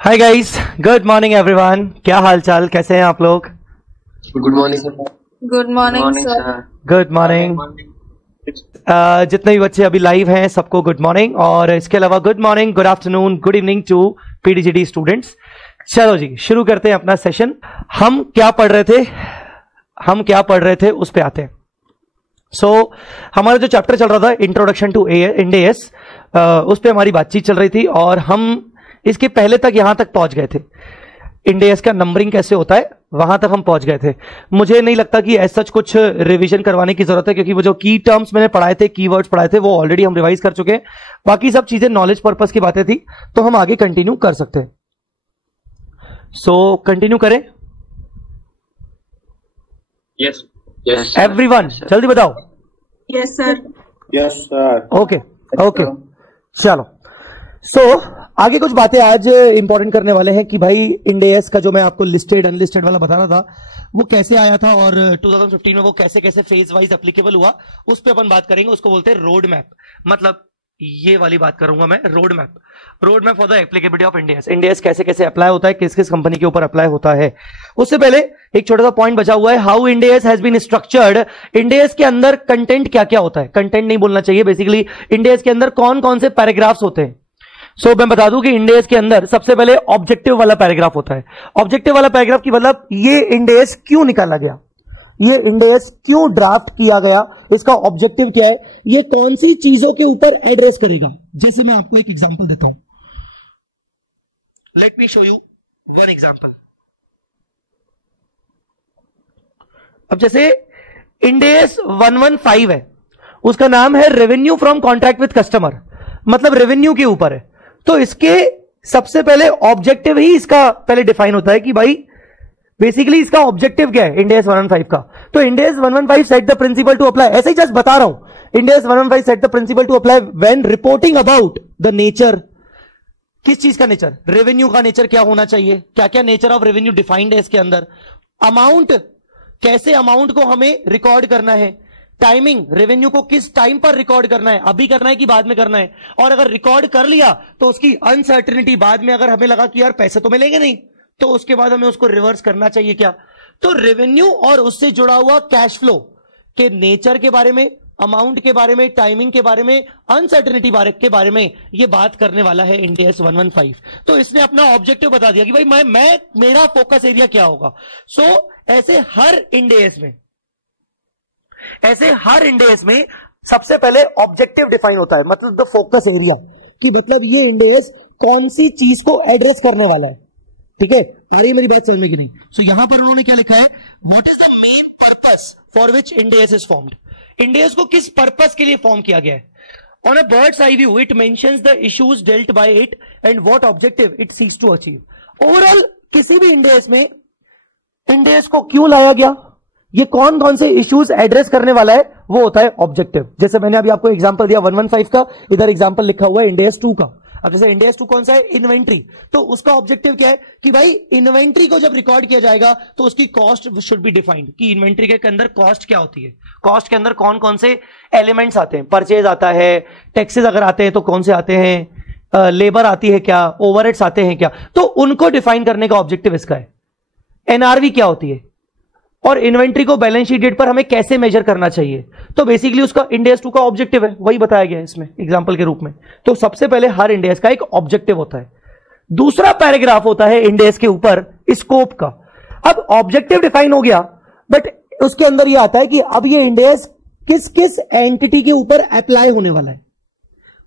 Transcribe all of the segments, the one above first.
Hi guys, good morning everyone. क्या हाल चाल, कैसे हैं आप लोग? Good morning sir. Good morning sir. Good morning. जितने भी बच्चे अभी लाइव हैं सबको गुड मॉर्निंग, और इसके अलावा good morning, good afternoon, good evening to PDGD students. चलो जी, शुरू करते हैं अपना सेशन। हम क्या पढ़ रहे थे उस पे आते हैं। हमारा जो चैप्टर चल रहा था इंट्रोडक्शन टू इंड एएस, उस पे हमारी बातचीत चल रही थी और हम इसके पहले तक यहां तक पहुंच गए थे। इंड एएस का नंबरिंग कैसे होता है वहां तक हम पहुंच गए थे। मुझे नहीं लगता कि ऐसा कुछ रिवीजन करवाने की जरूरत है, क्योंकि वो जो की टर्म्स मैंने पढ़ाए थे, कीवर्ड्स पढ़ाए थे, वो ऑलरेडी हम रिवाइज कर चुके हैं। बाकी सब चीजें नॉलेज पर्पस की बातें थी, तो हम आगे कंटिन्यू कर सकते हैं। कंटिन्यू करें? यस एवरीवन जल्दी बताओ। Yes sir. Yes sir. Okay चलो। आगे कुछ बातें आज इंपॉर्टेंट करने वाले हैं कि भाई इंड एएस का जो मैं आपको लिस्टेड अनलिस्टेड वाला बता रहा था वो कैसे आया था, और 2015 में वो कैसे कैसे फेज वाइज एप्लीकेबल हुआ, उस पर अपन बात करेंगे। उसको बोलते हैं रोड मैप। मतलब ये वाली बात करूंगा मैं, road map for the applicability of Ind AS. Ind AS कैसे कैसे अप्लाई होता है, किस किस कंपनी के ऊपर अप्लाई होता है। उससे पहले एक छोटा सा पॉइंट बचा हुआ है, how Ind AS has been structured. Ind AS के अंदर कंटेंट क्या क्या होता है, कंटेंट नहीं बोलना चाहिए, बेसिकली इंड एएस के अंदर कौन कौन से पैराग्राफ्स होते हैं। मैं बता दूं कि इंड एएस के अंदर सबसे पहले ऑब्जेक्टिव वाला पैराग्राफ होता है। ऑब्जेक्टिव वाला पैराग्राफ की मतलब ये इंड एएस क्यों निकाला गया, ये इंड एएस क्यों ड्राफ्ट किया गया, इसका ऑब्जेक्टिव क्या है, ये कौन सी चीजों के ऊपर एड्रेस करेगा। जैसे मैं आपको एक एग्जांपल देता हूं, let me show you one example. अब जैसे इंड एएस 115 है, उसका नाम है revenue from contract with customer, मतलब रेवेन्यू के ऊपर है। तो इसके सबसे पहले ऑब्जेक्टिव ही इसका पहले डिफाइन होता है कि भाई बेसिकली इसका ऑब्जेक्टिव क्या है इंड एएस 115 का। तो Ind AS 115 set the principle to apply, ऐसे ही जस्ट बता रहा हूं। Ind AS 115 set the principle to apply when reporting about the nature. किस चीज का नेचर? रेवेन्यू का नेचर क्या होना चाहिए, क्या क्या नेचर ऑफ रेवेन्यू डिफाइंड है इसके अंदर। अमाउंट, कैसे अमाउंट को हमें रिकॉर्ड करना है। टाइमिंग, रेवेन्यू को किस टाइम पर रिकॉर्ड करना है, अभी करना है कि बाद में करना है। और अगर रिकॉर्ड कर लिया तो उसकी अनसर्टेनिटी, बाद में अगर हमें लगा कि यार पैसे तो मिलेंगे नहीं, तो उसके बाद हमें उसको रिवर्स करना चाहिए क्या। तो रेवेन्यू और उससे जुड़ा हुआ कैश फ्लो के नेचर के बारे में, अमाउंट के बारे में, टाइमिंग के बारे में, अनसर्टेनिटी के बारे में ये बात करने वाला है इंड एएस 115। तो इसने अपना ऑब्जेक्टिव बता दिया कि भाई मैं मेरा फोकस एरिया क्या होगा। ऐसे हर इंड एएस में सबसे पहले ऑब्जेक्टिव डिफाइन होता है, मतलब द फोकस एरिया, कि मतलब ये इंड एएस कौन सी चीज को एड्रेस करने वाला है। ठीक है, आ रही है मेरी बात समझ में कि नहीं? यहां पर उन्होंने क्या लिखा है, what is the main purpose for which Ind AS is formed. Ind AS को किस पर्पस के लिए फॉर्म किया गया है। On a bird's eye view it mentions the issues dealt by it and what objective it seeks to achieve. Overall किसी भी Ind AS में इंड एएस को क्यों लाया गया, ये कौन कौन से इश्यूज एड्रेस करने वाला है, वो होता है ऑब्जेक्टिव। जैसे मैंने अभी आपको एग्जांपल दिया 115 का, इधर एग्जांपल लिखा हुआ है इंड एएस 2 का। अब जैसे इंड एएस 2 कौन सा है, इन्वेंट्री, तो उसका ऑब्जेक्टिव क्या है कि भाई इन्वेंट्री को जब रिकॉर्ड किया जाएगा तो उसकी कॉस्ट शुड बी डिफाइंड, कि इन्वेंट्री के अंदर कॉस्ट क्या होती है, कॉस्ट के अंदर कौन कौन से एलिमेंट्स आते हैं, परचेज आता है, टैक्सेस अगर आते हैं तो कौन से आते हैं, लेबर आती है क्या, ओवरहेड्स आते हैं क्या, तो उनको डिफाइन करने का ऑब्जेक्टिव इसका है। एनआरवी क्या होती है, और इन्वेंट्री को बैलेंस शीट डेट पर हमें कैसे मेजर करना चाहिए। तो बेसिकली उसका इंड एएस 2 का ऑब्जेक्टिव है, वही बताया गया है इसमें एग्जांपल के रूप में। तो सबसे पहले हर इंड एएस का एक ऑब्जेक्टिव होता है। दूसरा पैराग्राफ होता है इंड एएस के ऊपर स्कोप का। अब ऑब्जेक्टिव डिफाइन हो गया, बट उसके अंदर यह आता है कि अब ये इंड एएस किस किस एंटिटी के ऊपर अप्लाई होने वाला है,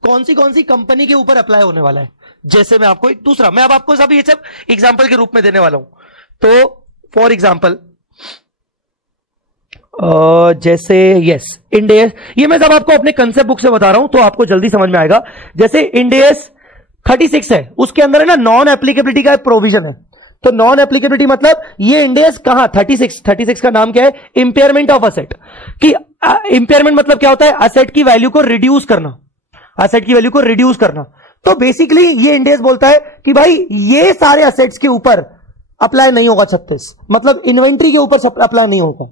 कौन सी कंपनी के ऊपर अप्लाई होने वाला है। जैसे मैं आपको एक दूसरा, मैं अब आपको सब ये सब एग्जाम्पल के रूप में देने वाला हूं। तो फॉर एग्जाम्पल जैसे यस इंड एएस, ये मैं सब आपको अपने कंसेप्ट बुक से बता रहा हूं तो आपको जल्दी समझ में आएगा। जैसे इंड एएस 36 है, उसके अंदर है ना नॉन एप्लीकेबिलिटी का एक प्रोविजन है। तो नॉन एप्लीकेबिलिटी मतलब ये इंड एएस कहां, 36 का नाम क्या है, इंपेयरमेंट ऑफ असेट। कि इंपेयरमेंट मतलब क्या होता है, असेट की वैल्यू को रिड्यूस करना, असेट की वैल्यू को रिड्यूस करना। तो बेसिकली ये इंड एएस बोलता है कि भाई ये सारे असेट्स के ऊपर अप्लाई नहीं होगा 36, मतलब इन्वेंट्री के ऊपर अप्लाई नहीं होगा।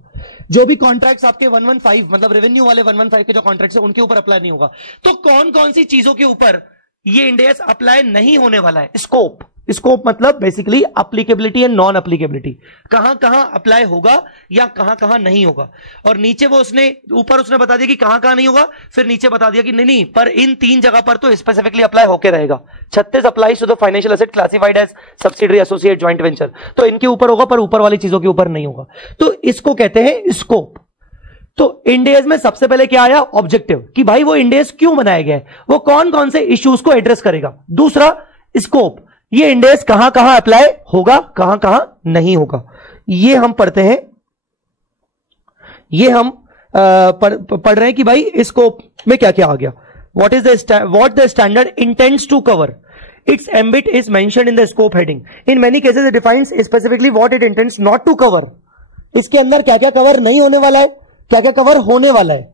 जो भी कॉन्ट्रैक्ट्स आपके 115 मतलब रेवेन्यू वाले 115 के जो कॉन्ट्रैक्ट्स हैं उनके ऊपर अप्लाई नहीं होगा। तो कौन कौन सी चीजों के ऊपर ये इंड एएस अप्लाई नहीं होने वाला है, स्कोप। स्कोप मतलब basically applicability and non applicability, कहां कहां अप्लाई होगा या कहां कहां नहीं होगा। और नीचे वो उसने ऊपर उसने बता दिया कि कहां कहां नहीं होगा, फिर नीचे बता दिया कि नहीं पर इन 3 जगह पर तो स्पेसिफिकली अप्लाई होके रहेगा। 36 applies to the financial asset classified as subsidiary associate joint venture, तो इनके ऊपर होगा पर ऊपर वाली चीजों के ऊपर नहीं होगा। तो इसको कहते हैं स्कोप। तो इंडेज में सबसे पहले क्या आया, ऑब्जेक्टिव, कि भाई वो इंडेज क्यों बनाया गया है, वो कौन कौन से इश्यूज को एड्रेस करेगा। दूसरा स्कोप, ये इंडेक्स कहां कहां अप्लाई होगा कहां कहां नहीं होगा, ये हम पढ़ते हैं। ये हम पढ़ रहे हैं कि भाई स्कोप में क्या क्या आ गया। What the standard intends to cover, its ambit is mentioned in the scope heading, in many cases it defines specifically what it intends not to cover. इसके अंदर क्या क्या कवर नहीं होने वाला है, क्या क्या कवर होने वाला है।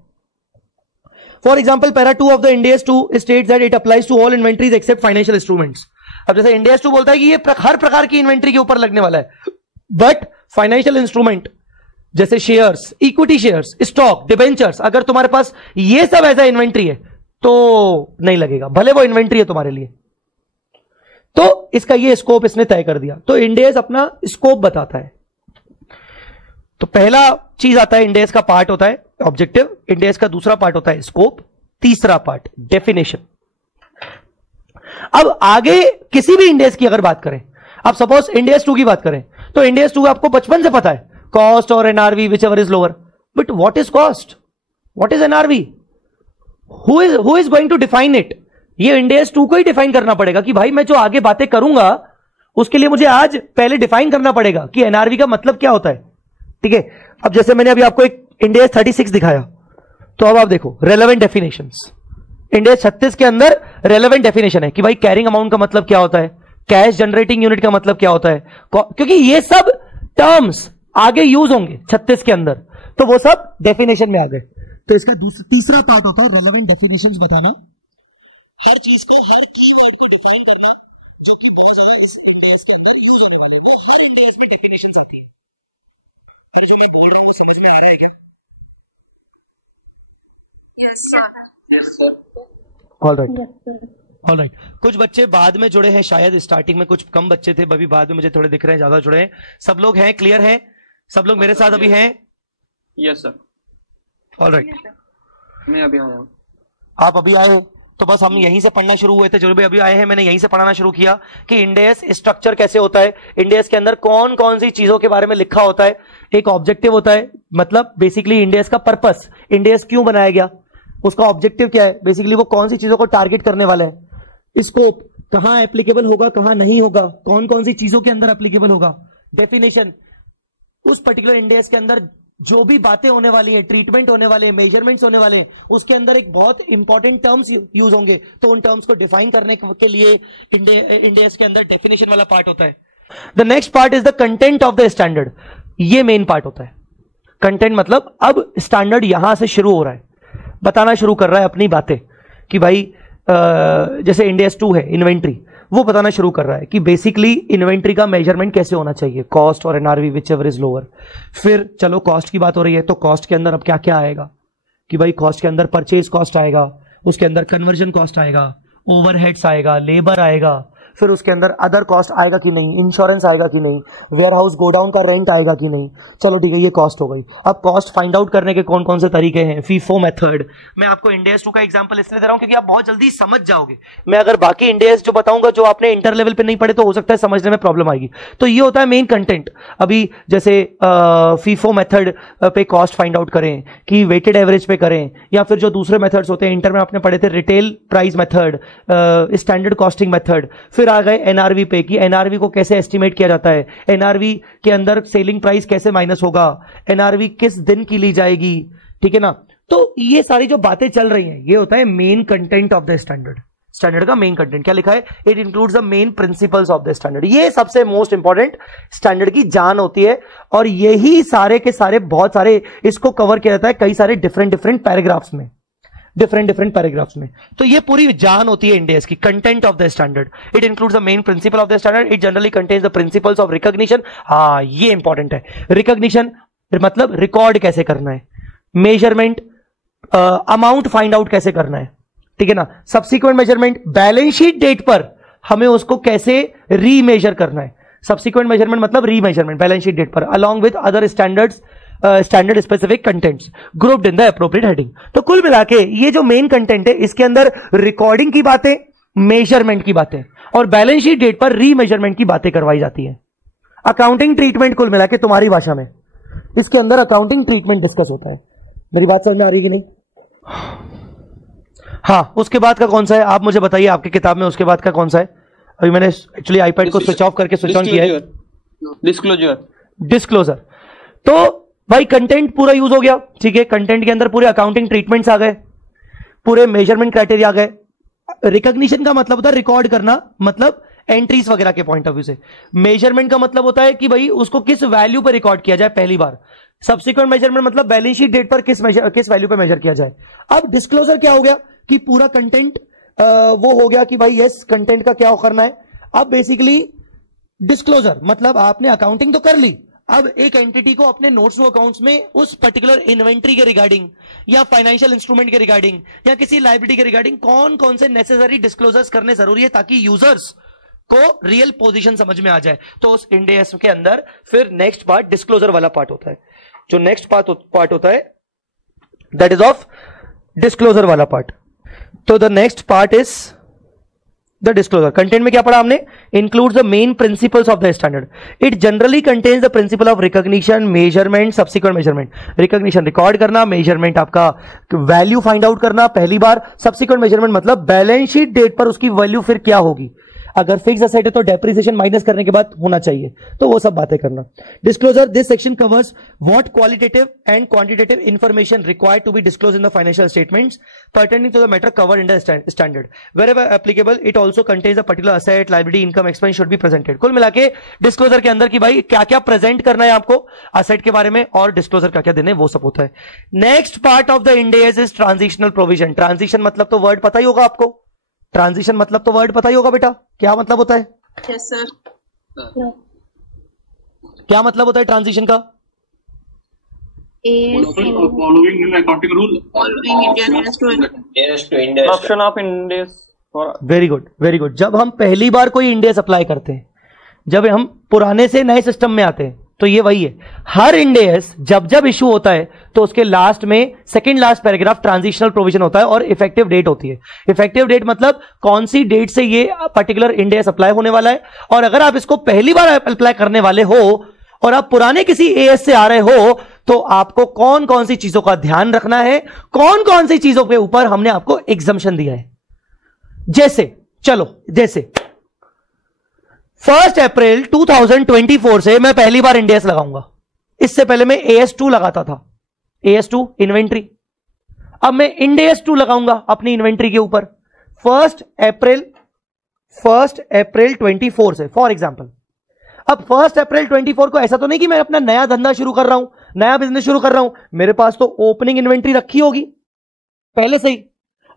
For example para 2 of the Ind AS 2 states that it applies to all inventories except financial instruments. अब जैसे इंडेस 2 बोलता है कि ये हर प्रकार की इन्वेंट्री के ऊपर लगने वाला है, बट फाइनेंशियल इंस्ट्रूमेंट जैसे shares, equity shares, stock, debentures, अगर तुम्हारे पास ये सब ऐसा इन्वेंट्री है तो नहीं लगेगा, भले वो इन्वेंट्री है तुम्हारे लिए। तो इसका ये स्कोप इसने तय कर दिया। तो इंडेस अपना स्कोप बताता है। तो पहला चीज आता है, इंडेस का पार्ट होता है ऑब्जेक्टिव, इंडेस का दूसरा पार्ट होता है स्कोप, तीसरा पार्ट डेफिनेशन। अब आगे किसी भी इंडेस की अगर बात करें, अब सपोज इंडेस 2 की बात करें, तो इंडेस 2 आपको बचपन से पता है कॉस्ट और NRV whichever is lower, but what is cost, what is NRV, who is going to define it. ये इंडेस 2 को ही डिफाइन करना पड़ेगा कि भाई मैं जो आगे बातें करूंगा उसके लिए मुझे आज पहले डिफाइन करना पड़ेगा कि एनआरवी का मतलब क्या होता है। ठीक है, अब जैसे मैंने अभी आपको एक इंडेस 36 दिखाया, तो अब आप देखो रेलेवेंट डेफिनेशंस। इंडेस 36 के अंदर रेलेवेंट डेफिनेशन है कि भाई कैरिंग अमाउंट का मतलब क्या होता है, कैश जनरेटिंग यूनिट का मतलब क्या होता है, क्योंकि ये सब टर्म्स आगे यूज होंगे 36 के अंदर, तो वो सब डेफिनेशन में आ गए। तो इसका तीसरा पार्ट होता है रेलेवेंट डेफिनेशंस बताना, हर चीज को, हर कीवर्ड को डिफाइन करना जो कि बहुत ज्यादा इस इंडेस के अंदर यूज होने वाले, वो हर इंडेस में डेफिनेशंस आती है। अरे जो मैं बोल रहा हूं समझ में आ रहा है क्या? Yes, sir. Yes, sir. All right. कुछ बच्चे बाद में जुड़े हैं, शायद स्टार्टिंग में कुछ कम बच्चे थे, अभी बाद में मुझे थोड़े दिख रहे हैं, ज्यादा जुड़े हैं। सब लोग हैं, क्लियर हैं, सब लोग मेरे साथ अभी हैं? Yes, sir. All right. मैं अभी आया हूँ। आप अभी आए हो, तो बस हम यहीं से पढ़ना शुरू हुए थे, जो भी अभी आए हैं मैंने यहीं से पढ़ाना शुरू किया कि इंडेस स्ट्रक्चर कैसे होता है, इंडेस के अंदर कौन कौन सी चीजों के बारे में लिखा होता है। एक ऑब्जेक्टिव होता है, मतलब बेसिकली इंडेस का पर्पस, इंडेस क्यों बनाया गया, उसका ऑब्जेक्टिव क्या है, बेसिकली वो कौन सी चीजों को टारगेट करने वाला है। स्कोप, कहां एप्लीकेबल होगा कहां नहीं होगा, कौन कौन सी चीजों के अंदर एप्लीकेबल होगा। डेफिनेशन, उस पर्टिकुलर इंडेस के अंदर जो भी बातें होने वाली है, ट्रीटमेंट होने वाले हैं, मेजरमेंट्स होने वाले हैं, उसके अंदर एक बहुत इंपॉर्टेंट टर्म्स यूज होंगे, तो उन टर्म्स को डिफाइन करने के लिए इंडेस के अंदर डेफिनेशन वाला पार्ट होता है। The next part is the content of the standard, ये मेन पार्ट होता है। कंटेंट मतलब अब स्टैंडर्ड यहां से शुरू हो रहा है, बताना शुरू कर रहा है अपनी बातें कि भाई जैसे इंडेस 2 है इन्वेंट्री, वो बताना शुरू कर रहा है कि बेसिकली इन्वेंट्री का मेजरमेंट कैसे होना चाहिए, कॉस्ट और NRV whichever is lower. फिर चलो कॉस्ट की बात हो रही है, तो कॉस्ट के अंदर अब क्या क्या आएगा कि भाई कॉस्ट के अंदर परचेज कॉस्ट आएगा, उसके अंदर कन्वर्जन कॉस्ट आएगा, ओवरहेड्स आएगा, लेबर आएगा, फिर उसके अंदर अदर कॉस्ट आएगा कि नहीं, इंश्योरेंस आएगा कि नहीं, वेयर हाउस गोडाउन का रेंट आएगा कि नहीं। चलो ठीक है, ये कॉस्ट हो गई। अब कॉस्ट फाइंड आउट करने के कौन कौन से तरीके हैं, फीफो मेथड। मैं आपको इंडेस 2 का एग्जांपल इसलिए दे रहा हूं क्योंकि आप बहुत जल्दी समझ जाओगे। मैं अगर बाकी इंडेस जो बताऊंगा जो आपने इंटर लेवल पे नहीं पढ़े, तो हो सकता है समझने में प्रॉब्लम आएगी। तो ये होता है मेन कंटेंट। अभी जैसे फीफो मेथड पे कॉस्ट फाइंड आउट करें कि वेटेड एवरेज पे करें, या फिर जो दूसरे मेथड्स होते हैं, इंटर में आपने पढ़े थे retail price method, standard costing method. फिर आ गए एनआरवी पे कि एनआरवी को कैसे एस्टिमेट किया जाता है, एनआरवी के अंदर सेलिंग प्राइस कैसे माइनस होगा, एनआरवी किस दिन की ली जाएगी, ठीक है ना। तो ये सारी जो बातें चल रही हैं, ये होता है main content of the standard. Standard का मेन कंटेंट क्या लिखा है, it includes the main principles of the standard. ये सबसे मोस्ट इंपॉर्टेंट स्टैंडर्ड की जान होती है, और यही सारे के सारे बहुत सारे इसको कवर किया जाता है कई सारे डिफरेंट पैराग्राफ्स में, डिफरेंट पैराग्राफ्स में। तो ये पूरी जान होती है इंडेस की, content of the standard. It includes the main principle of the standard, it generally contains the principles of recognition. हाँ, ये इंपॉर्टेंट है। रिकॉग्निशन मतलब रिकॉर्ड कैसे करना है, मेजरमेंट, अमाउंट फाइंड आउट कैसे करना है, ठीक है ना। Subsequent measurement, balance sheet date पर हमें उसको कैसे रीमेजर करना है। सब्सिक्वेंट मेजरमेंट मतलब रीमेजरमेंट बैलेंस शीट डेट पर along with other standard specific contents grouped in the appropriate heading. तो कुल मिला के ये जो मेन कंटेंट है इसके अंदर रिकॉर्डिंग की बातें, मेजरमेंट की बातें और बैलेंस शीट डेट पर रीमेजरमेंट की बातें करवाई जाती है। अकाउंटिंग ट्रीटमेंट कुल मिला के तुम्हारी भाषा में इसके अंदर अकाउंटिंग ट्रीटमेंट डिस्कस होता है। मेरी बात समझ में आ रही है कि नहीं? हाँ, उसके बाद का कौन सा है आप मुझे बताइए, आपकी किताब में उसके बाद का कौन सा है? अभी मैंने एक्चुअली आईपैड को स्विच ऑफ करके स्विच ऑन किया है। डिस्क्लोजर। तो भाई कंटेंट पूरा यूज हो गया, ठीक है। कंटेंट के अंदर पूरे अकाउंटिंग ट्रीटमेंट्स आ गए, पूरे मेजरमेंट क्राइटेरिया आ गए। रिकॉग्निशन का मतलब होता है रिकॉर्ड करना, मतलब एंट्रीज वगैरह के पॉइंट ऑफ व्यू से। मेजरमेंट का मतलब होता है कि भाई उसको किस वैल्यू पर रिकॉर्ड किया जाए पहली बार। सब्सिक्वेंट मेजरमेंट मतलब बैलेंस शीट डेट पर किस वैल्यू पर मेजर किया जाए। अब डिस्क्लोजर क्या हो गया कि पूरा कंटेंट वो हो गया कि भाई यस कंटेंट का क्या करना है। अब बेसिकली डिस्क्लोजर मतलब आपने अकाउंटिंग तो कर ली, अब एक एंटिटी को अपने नोट्स अकाउंट्स में उस पर्टिकुलर इन्वेंट्री के रिगार्डिंग या फाइनेंशियल इंस्ट्रूमेंट के रिगार्डिंग या किसी लायबिलिटी के रिगार्डिंग कौन कौन से नेसेसरी डिस्क्लोजर्स करने जरूरी है ताकि यूजर्स को रियल पोजीशन समझ में आ जाए। तो उस इंड एस के अंदर फिर नेक्स्ट पार्ट डिस्क्लोजर वाला पार्ट होता है। जो नेक्स्ट पार्ट होता है दैट इज ऑफ डिस्क्लोजर वाला पार्ट। तो the next part is the disclosure. Content में क्या पढ़ा हमने? Includes the main principles of the standard. It generally contains the principle of recognition, measurement, subsequent measurement. Recognition record करना, measurement आपका value find out करना पहली बार, subsequent measurement मतलब balance sheet date पर उसकी वैल्यू फिर क्या होगी। अगर फिक्स असेट है तो डेप्रिसिएशन माइनस करने के बाद होना चाहिए, तो वो सब बातें करना। Disclosure this section covers what qualitative and quantitative information required to be disclose in the financial statements pertaining to the matter covered in the standard. Wherever applicable, it also contains a particular asset, liability, income, expense should be presented. कुल मिला के disclosure के अंदर कि भाई क्या क्या present करना है आपको असेट के बारे में और डिस्क्लोजर क्या क्या देने वो सब होता है। Next part of the end S is transitional provision. Transition मतलब तो वर्ड पता ही होगा आपको, ट्रांजिशन मतलब तो वर्ड पता ही होगा बेटा, क्या मतलब होता है? Yes sir. क्या मतलब होता है ट्रांजिशन का? Following in accounting rule. Following Indian as to Option of Ind AS for very good very good. जब हम पहली बार कोई इंड एस अप्लाई करते हैं, जब हम पुराने से नए सिस्टम में आते हैं, तो ये वही है। हर इंड एस जब जब इशू होता है तो उसके लास्ट में second last paragraph transitional provision होता है और इफेक्टिव डेट होती है। इफेक्टिव डेट मतलब कौन सी डेट से ये पर्टिकुलर इंड एस अप्लाई होने वाला है। और अगर आप इसको पहली बार अप्लाई करने वाले हो और आप पुराने किसी एएस से आ रहे हो तो आपको कौन कौन सी चीजों का ध्यान रखना है, कौन कौन सी चीजों के ऊपर हमने आपको एग्जम्पशन दिया है। जैसे 1 अप्रैल 2024 से मैं पहली बार इंड एस लगाऊंगा। इससे पहले मैं AS2 लगाता था, AS2 इन्वेंट्री। अब मैं इंड AS2 लगाऊंगा अपनी इन्वेंट्री के ऊपर 1 अप्रैल 24 से फॉर एग्जांपल। अब 1 अप्रैल 24 को ऐसा तो नहीं कि मैं अपना नया धंधा शुरू कर रहा हूं, नया बिजनेस शुरू कर रहा हूं, मेरे पास तो ओपनिंग इन्वेंट्री रखी होगी पहले से ही,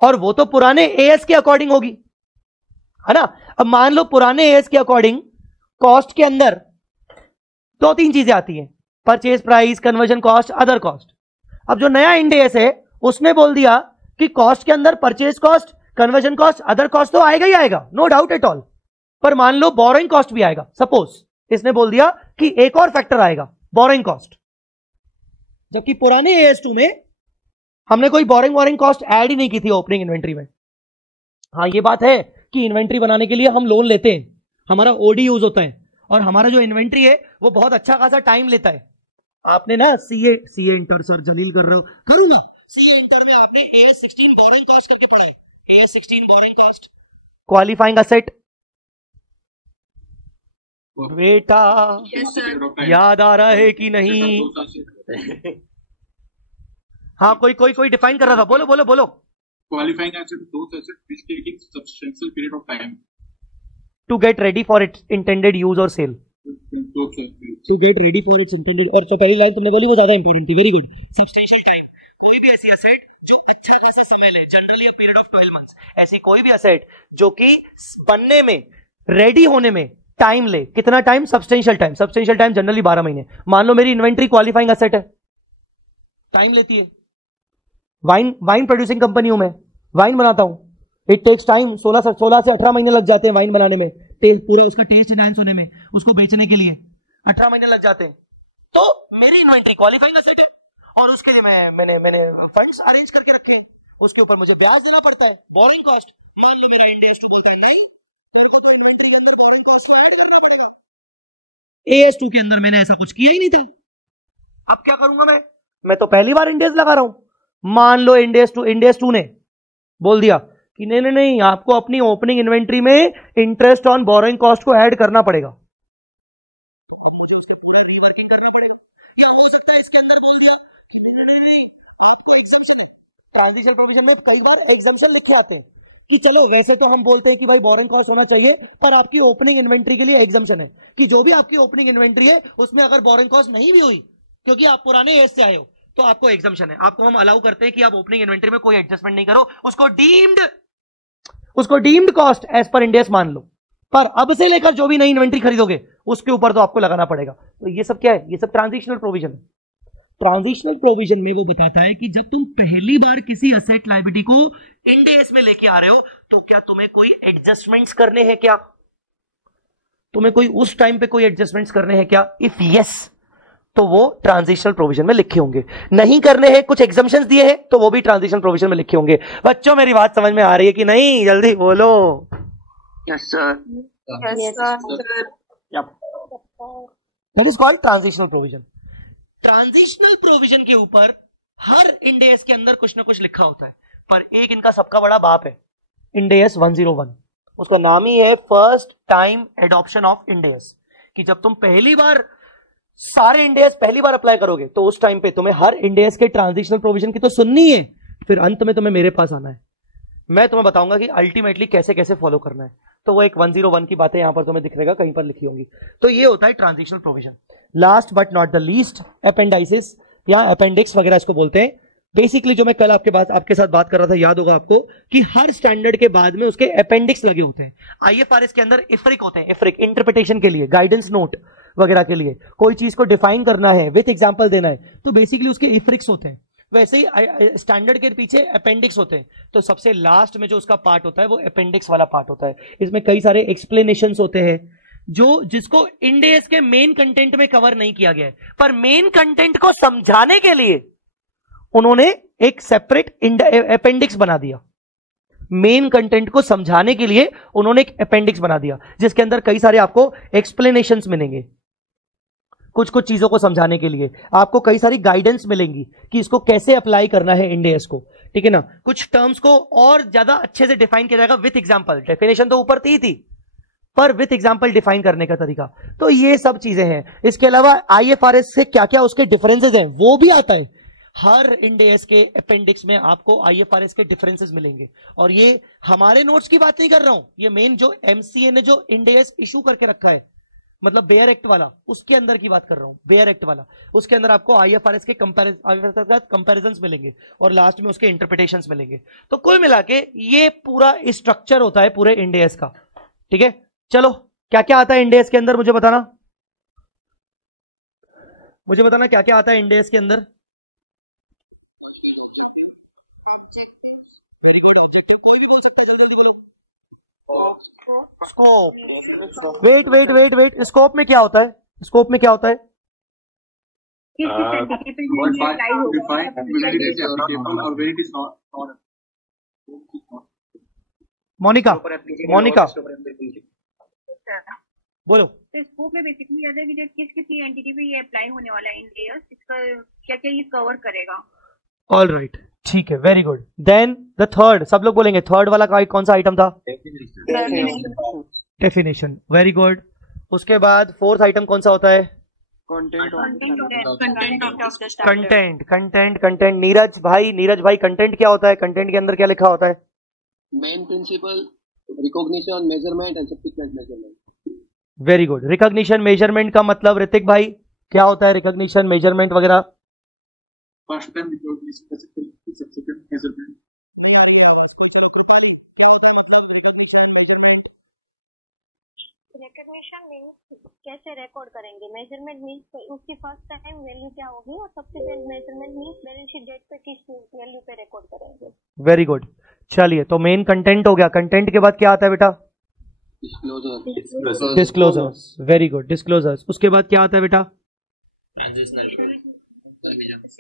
और वो तो पुराने एएस के अकॉर्डिंग होगी, है ना। अब मान लो पुराने एएस के अकॉर्डिंग कॉस्ट के अंदर 2-3 चीजें आती हैं, purchase price, conversion cost, other cost. अब जो नया इंड एएस है उसने बोल दिया कि कॉस्ट के अंदर purchase cost, conversion cost, other cost तो आएगा ही आएगा, नो डाउट एट ऑल, पर मान लो बोरोइंग कॉस्ट भी आएगा। सपोज इसने बोल दिया कि एक और फैक्टर आएगा, बोरोइंग कॉस्ट, जबकि पुराने AS2 में हमने कोई बोरिंग कॉस्ट ऐड ही नहीं की थी ओपनिंग इन्वेंट्री में। हाँ ये बात है कि इन्वेंट्री बनाने के लिए हम लोन लेते हैं, हमारा ओडी यूज होता है, और हमारा जो इन्वेंट्री है वो बहुत अच्छा खासा टाइम लेता है। आपने ना सीए इंटर, सर जलील कर रहे हो, करूंगा। सीए इंटर में आपने AS16 बोरिंग कॉस्ट करके पढ़ा है, AS16 borrowing cost, qualifying asset. बेटा याद आ रहा है कि नहीं? हाँ कोई डिफाइन कर रहा था, बोलो बोलो बोलो। Qualifying asset, those assets which taking substantial period of time to get ready for its intended use or sale. To get ready for its intended, और जो पहली लाइन तुमने बोली वो ज्यादा इंपॉर्टेंट थी, वेरी गुड। Substantial time, कोई भी ऐसी asset जो अच्छा खासा समय ले, generally a period of 12 months, ऐसी कोई भी asset जो कि बनने में, रेडी होने में टाइम ले। कितना time? Substantial time. Substantial time generally 12 महीने। मान लो मेरी इन्वेंट्री क्वालिफाइंग एसेट है, टाइम लेती है। वाइन प्रोड्यूसिंग कंपनी हूं मैं, वाइन बनाता हूं, इट टेक्स टाइम, 16 से 18 महीने लग जाते हैं वाइन बनाने में, पूरा उसका टेस्ट एनहांस होने में, उसको बेचने के लिए 18 महीने लग जाते हैं। तो मेरी इन्वेंटरी क्वालिफाइंग एसेट है और उसके लिए मैंने फंड्स अरेंज करके रखे हैं, उसके ऊपर मुझे ब्याज देना पड़ता है, बोरिंग कॉस्ट। मान लो मेरा इंडेक्स टू बोलता है नहीं, इन्वेंटरी के अंदर बोरिंग कॉस्ट को ऐड करना पड़ेगा। AS2 के अंदर मैंने ऐसा कुछ किया ही नहीं था, अब क्या करूंगा मैं तो पहली बार इंडेक्स लगा रहा हूं। मान लो इंडेक्स टू ने बोल दिया कि नहीं, आपको अपनी ओपनिंग इन्वेंट्री में इंटरेस्ट ऑन बोरोइंग कॉस्ट को ऐड करना पड़ेगा। ट्रांजिशनल प्रोविजन में कई बार एग्जम्पशन लिखे आते हैं कि चलो वैसे तो हम बोलते हैं कि भाई बोरिंग कॉस्ट होना चाहिए, पर आपकी ओपनिंग इन्वेंट्री के लिए एग्जम्पशन है कि जो भी आपकी ओपनिंग इन्वेंट्री है उसमें अगर बोरिंग कॉस्ट नहीं भी हुई क्योंकि आप पुराने एज से आए हो तो आपको एग्जम्पशन है, आपको हम अलाउ करते हैं कि आप ओपनिंग इन्वेंट्री में कोई एडजस्टमेंट नहीं करो, उसको डीम्ड कॉस्ट एज पर इंडेस मान लो, पर अब से लेकर जो भी नई इन्वेंट्री खरीदोगे उसके ऊपर तो आपको लगाना पड़ेगा। तो ये सब क्या है? ये सब ट्रांजिशनल प्रोविजन है। ट्रांजिशनल प्रोविजन में वो बताता है कि जब तुम पहली बार किसी असेट लायबिलिटी को इंडेस में लेके आ रहे हो तो क्या तुम्हें कोई एडजस्टमेंट्स करने हैं क्या? तुम्हें कोई उस टाइम पे कोई एडजस्टमेंट्स करने हैं क्या? इफ यस तो वो ट्रांजिशनल प्रोविजन में लिखे होंगे, नहीं करने हैं, कुछ एग्जम्पशंस दिए हैं तो वो भी ट्रांजिशनल प्रोविजन में लिखे होंगे। बच्चों मेरी बात समझ में आ रही है कि नहीं? जल्दी बोलो। Yes, sir. Yes, sir. Yep. That is called transitional provision. Transitional provision के ऊपर हर इंडेस के अंदर कुछ ना कुछ लिखा होता है, पर एक इनका सबका बड़ा बाप है, इंडेस 101। उसका नाम ही है first time adoption of Ind AS, कि जब तुम पहली बार सारे इंडेस पहली बार अप्लाई करोगे तो उस टाइम पे तुम्हें हर इंडेस के ट्रांजिशनल प्रोविजन की तो सुननी है, फिर अंत में तुम्हें मेरे पास आना है, मैं तुम्हें बताऊंगा कि अल्टीमेटली कैसे कैसे फॉलो करना है। तो वो एक 101 की बातें यहां पर तुम्हें दिख रहेगा, कहीं पर लिखी होंगी। तो ये होता है transitional provision. Last but not the least, appendices या अपेंडिक्स वगैरह इसको बोलते हैं। बेसिकली जो मैं कल आपके साथ बात कर रहा था, याद होगा आपको कि हर स्टैंडर्ड के बाद में उसके अपेंडिक्स लगे होते हैं। IFRS के अंदर इफ्रिक होते हैं, इफ्रिक इंटरप्रिटेशन के लिए, गाइडेंस नोट वगैरह के लिए, कोई चीज को डिफाइन करना है, विथ एग्जांपल देना है, तो बेसिकली उसके इफ्रिक्स होते हैं। वैसे ही स्टैंडर्ड के पीछे अपेंडिक्स होते हैं, तो सबसे लास्ट में जो उसका पार्ट होता है वो अपेंडिक्स वाला पार्ट होता है। इसमें कई सारे एक्सप्लेनेशंस होते हैं जिसको इंडेस के मेन कंटेंट में कवर नहीं किया गया है, पर मेन कंटेंट को समझाने के लिए उन्होंने एक सेपरेट अपेंडिक्स बना दिया। मेन कंटेंट को समझाने के लिए उन्होंने एक अपेंडिक्स बना दिया जिसके अंदर कई सारे आपको एक्सप्लेनेशंस मिलेंगे। कुछ चीजों को समझाने के लिए आपको कई सारी गाइडेंस मिलेंगी कि इसको कैसे अप्लाई करना है इंडेस को, ठीक है ना। कुछ टर्म्स को और ज्यादा अच्छे से डिफाइन किया जाएगा विथ एग्जांपल। डेफिनेशन तो ऊपर थी पर विथ एग्जांपल डिफाइन करने का तरीका। तो ये सब चीजें हैं। इसके अलावा IFRS से क्या क्या उसके डिफरेंसेस हैं वो भी आता है। हर इंडेस के अपेंडिक्स में आपको IFRS के डिफरेंसेस मिलेंगे, और ये हमारे नोट्स की बात नहीं कर रहा हूं, ये मेन जो MCA ने जो इंडेस इशू करके रखा है, मतलब बेयर एक्ट वाला, उसके अंदर की बात कर रहा हूं। बेयर एक्ट वाला, उसके अंदर आपको IFRS के कंपैरिजंस मिलेंगे और लास्ट में उसके इंटरप्रिटेशंस मिलेंगे। तो कुल मिला के ये पूरा स्ट्रक्चर होता है पूरे इंडेस का, ठीक है। चलो क्या क्या आता है इंडेस के अंदर, मुझे बताना क्या क्या आता है इंडेस के अंदर। Very good. ऑब्जेक्टिव कोई भी बोल सकता है, जल्दी जल्दी बोलो। स्कोप। वेट, स्कोप में क्या होता है? स्कोप में क्या होता है? मोनिका बोलो। तो स्कोप में बेसिकली याद है कि किस एंटिटी पे ये अप्लाई होने वाला है इंडेस, इसका क्या क्या ये कवर करेगा। ऑल राइट, ठीक है, very good. Then the third, सब लोग बोलेंगे थर्ड वाला कौन सा आइटम था? डेफिनेशन। Very good. उसके बाद फोर्थ आइटम कौन सा होता है? कंटेंट। नीरज भाई कंटेंट क्या होता है? कंटेंट के अंदर क्या लिखा होता है? Main principle, recognition, measurement and subsequent measurement. Very good. Recognition measurement का मतलब ऋतिक भाई क्या होता है? रिकॉग्निशन मेजरमेंट वगैरह। First time recognition, subsequent measurement. Recognition means कैसे रिकॉर्ड करेंगे, मेजरमेंट मीन्स उसकी फर्स्ट टाइम वैल्यू क्या होगी, और subsequent measurement means balance sheet date पे किस वैल्यू पे रिकॉर्ड करेंगे। Very good. चलिए, तो मेन कंटेंट हो गया। कंटेंट के बाद क्या आता है बेटा? डिस्क्लोजर्स। Very good, disclosures. उसके बाद क्या आता है बेटा?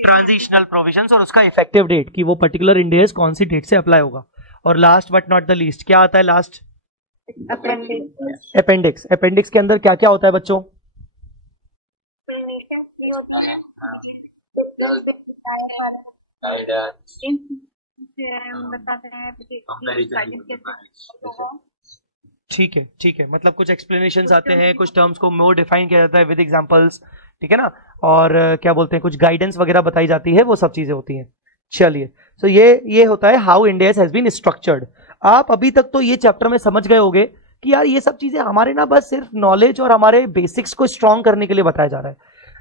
ट्रांजिशनल प्रोविजंस और उसका इफेक्टिव डेट, कि वो पर्टिकुलर इंड एज कौन सी डेट से अप्लाई होगा। और last but not the least क्या आता है? Last appendix. अपेंडिक्स के अंदर क्या क्या होता है बच्चों? ठीक है, ठीक है। मतलब कुछ एक्सप्लेनेशंस आते हैं, कुछ टर्म्स को मोर डिफाइन किया जाता है विद एग्जांपल्स, ठीक है ना, और क्या बोलते हैं, कुछ गाइडेंस वगैरह बताई जाती है, वो सब चीजें होती हैं। चलिए, तो ये होता है how Ind AS has been structured. आप अभी तक तो ये चैप्टर में समझ गए होंगे कि यार ये सब चीजें हमारे ना बस सिर्फ नॉलेज और हमारे बेसिक्स को स्ट्रॉन्ग करने के लिए बताया जा रहा है।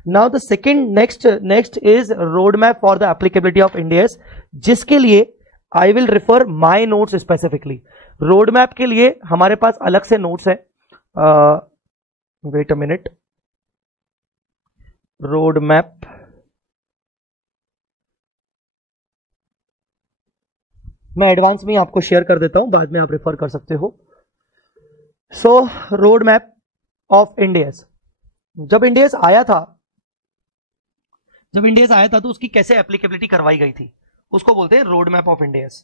Now the second next is road map for the applicability of Ind AS, जिसके लिए I will refer my notes specifically. Road map के लिए हमारे पास अलग से नोट्स हैं। Wait a minute. Road map, मैं एडवांस में आपको शेयर कर देता हूं, बाद में आप रेफर कर सकते हो। So road map of Ind AS. जब इंड एज आया था तो उसकी कैसे एप्लीकेबिलिटी करवाई गई थी, उसको बोलते हैं road map of Ind AS.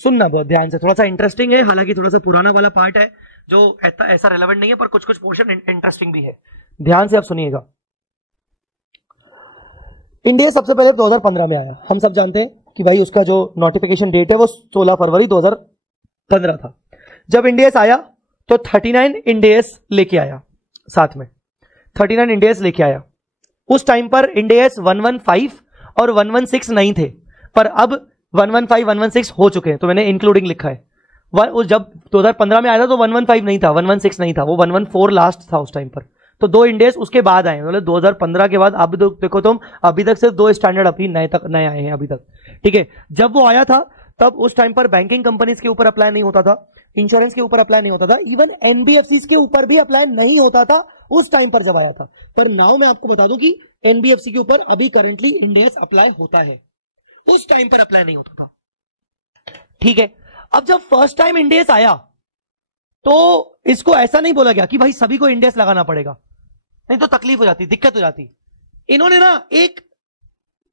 सुनना बहुत ध्यान से, थोड़ा सा इंटरेस्टिंग है, हालांकि थोड़ा सा पुराना वाला पार्ट है जो ऐसा रेलेवेंट नहीं है, पर कुछ कुछ पोर्शन इंटरेस्टिंग भी है। ध्यान से आप सुनिएगा। इंडिया सबसे पहले 2015 में आया। हम सब जानते हैं कि भाई उसका जो नोटिफिकेशन डेट है वो 16 फरवरी 2015 था। जब इंडिया आया तो 39 इंडियस लेके आया, साथ में 39 इंडियस लेके आया। उस टाइम पर इंडियस 115 और 116 नहीं थे, पर अब 115 116 हो चुके हैं, तो मैंने इंक्लूडिंग लिखा है। जब 2015 में आया था तो 115 नहीं था, 116 नहीं था, वो 114 लास्ट था उस टाइम पर। तो 2 इंडेक्स उसके बाद आए, मतलब 2015 के बाद। अब देखो तुम, अभी तक सिर्फ 2 स्टैंडर्ड अभी नए आए हैं अभी तक, ठीक है। जब वो आया था तब उस टाइम पर बैंकिंग कंपनीज के ऊपर अप्लाई नहीं होता था, इंश्योरेंस के ऊपर अप्लाई नहीं होता था, इवन एनबीएफसी के ऊपर भी अप्लाई नहीं होता था उस टाइम पर जब आया था। पर नाउ मैं आपको बता दूं कि एनबीएफसी के ऊपर अभी करंटली इंडेक्स अप्लाई होता है, उस टाइम पर अप्लाई नहीं होता था, ठीक है। अब जब फर्स्ट टाइम इंडेक्स आया तो इसको ऐसा नहीं बोला गया कि भाई सभी को इंडेक्स लगाना पड़ेगा, नहीं तो तकलीफ हो जाती, दिक्कत हो जाती। इन्होंने ना एक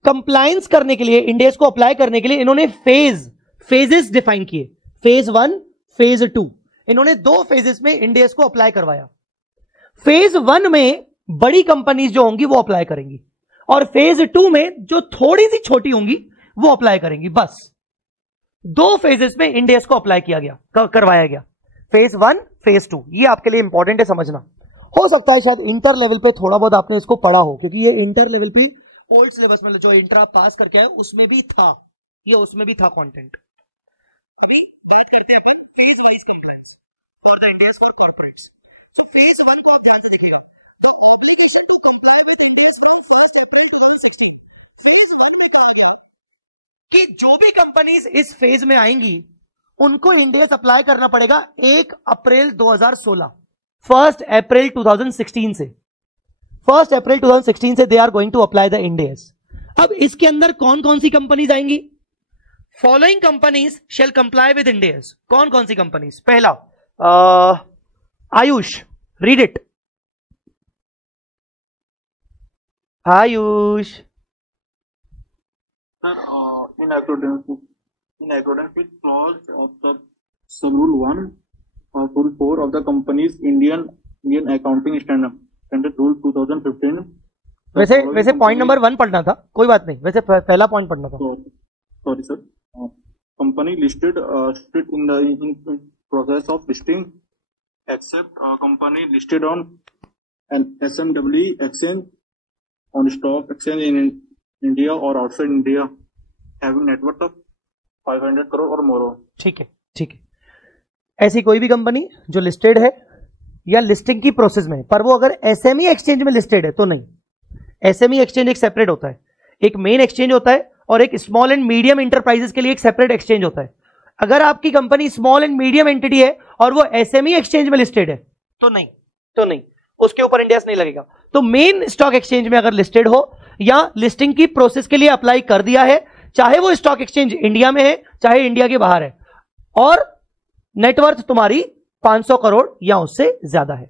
कंप्लायंस करने के लिए, इंडेक्स को अप्लाई करने के लिए इन्होंने फेजेस डिफाइन किए, फेज 1 फेज 2। इन्होंने 2 फेजेस में इंडेक्स को अप्लाई करवाया। फेज 1 में बड़ी कंपनीज जो होंगी वो अप्लाई करेंगी, और फेज 2 में जो थोड़ी सी छोटी होंगी वो अप्लाई करेंगी। बस 2 फेजेस में इंडेक्स को अप्लाई किया गया, करवाया गया, फेज 1 फेज 2। ये आपके लिए इंपॉर्टेंट है समझना। हो सकता है शायद इंटर लेवल पे थोड़ा बहुत आपने इसको पढ़ा हो, क्योंकि ये इंटर लेवल पे ओल्ड सिलेबस में जो इंटर आप पास करके आए उसमें भी था, ये उसमें भी था कंटेंट। कि जो भी कंपनीज इस फेज में आएंगी उनको इंडेक्स अप्लाई करना पड़ेगा 1 अप्रैल 2016, 1 अप्रैल 2016 से, 1 अप्रैल 2016 से they are going to apply the Ind AS. अब इसके अंदर कौन कौन सी कंपनीज आएंगी? Following companies shall comply with Ind AS. कौन कौन सी कंपनीज? पहला Ayush, read it Ayush. In accordance with clause of the sub-rule 1 of Rule 4 of the company's Indian Accounting Standard Rule 2015। वैसे पॉइंट नंबर 1 पढ़ना था, कोई बात नहीं, वैसे पहला पॉइंट पढ़ना था। Sorry sir. Company listed in process of listing except company listed on an SMW exchange, on stock exchange in India or outside India, having net worth of 500 crore or more। ठीक है, ठीक है। ऐसी कोई भी company जो listed है या लिस्टिंग की प्रोसेस में, पर वो अगर एसएमई एक्सचेंज में लिस्टेड है तो नहीं। एसएमई एक्सचेंज एक सेपरेट होता है, एक मेन एक्सचेंज होता है, और एक स्मॉल एंड मीडियम इंटरप्राइजेस के लिए एक सेपरेट एक्सचेंज होता है। अगर आपकी company small and medium entity है और वो एसएमई एक्सचेंज में लिस्टेड है तो नहीं, उसके ऊपर इंड एस नहीं लगेगा। तो मेन स्टॉक एक्सचेंज में अगर लिस्टेड हो या लिस्टिंग की प्रोसेस के लिए अप्लाई कर दिया है, चाहे वो स्टॉक एक्सचेंज इंडिया में है चाहे इंडिया के बाहर है, और नेटवर्थ तुम्हारी 500 करोड़ या उससे ज्यादा है,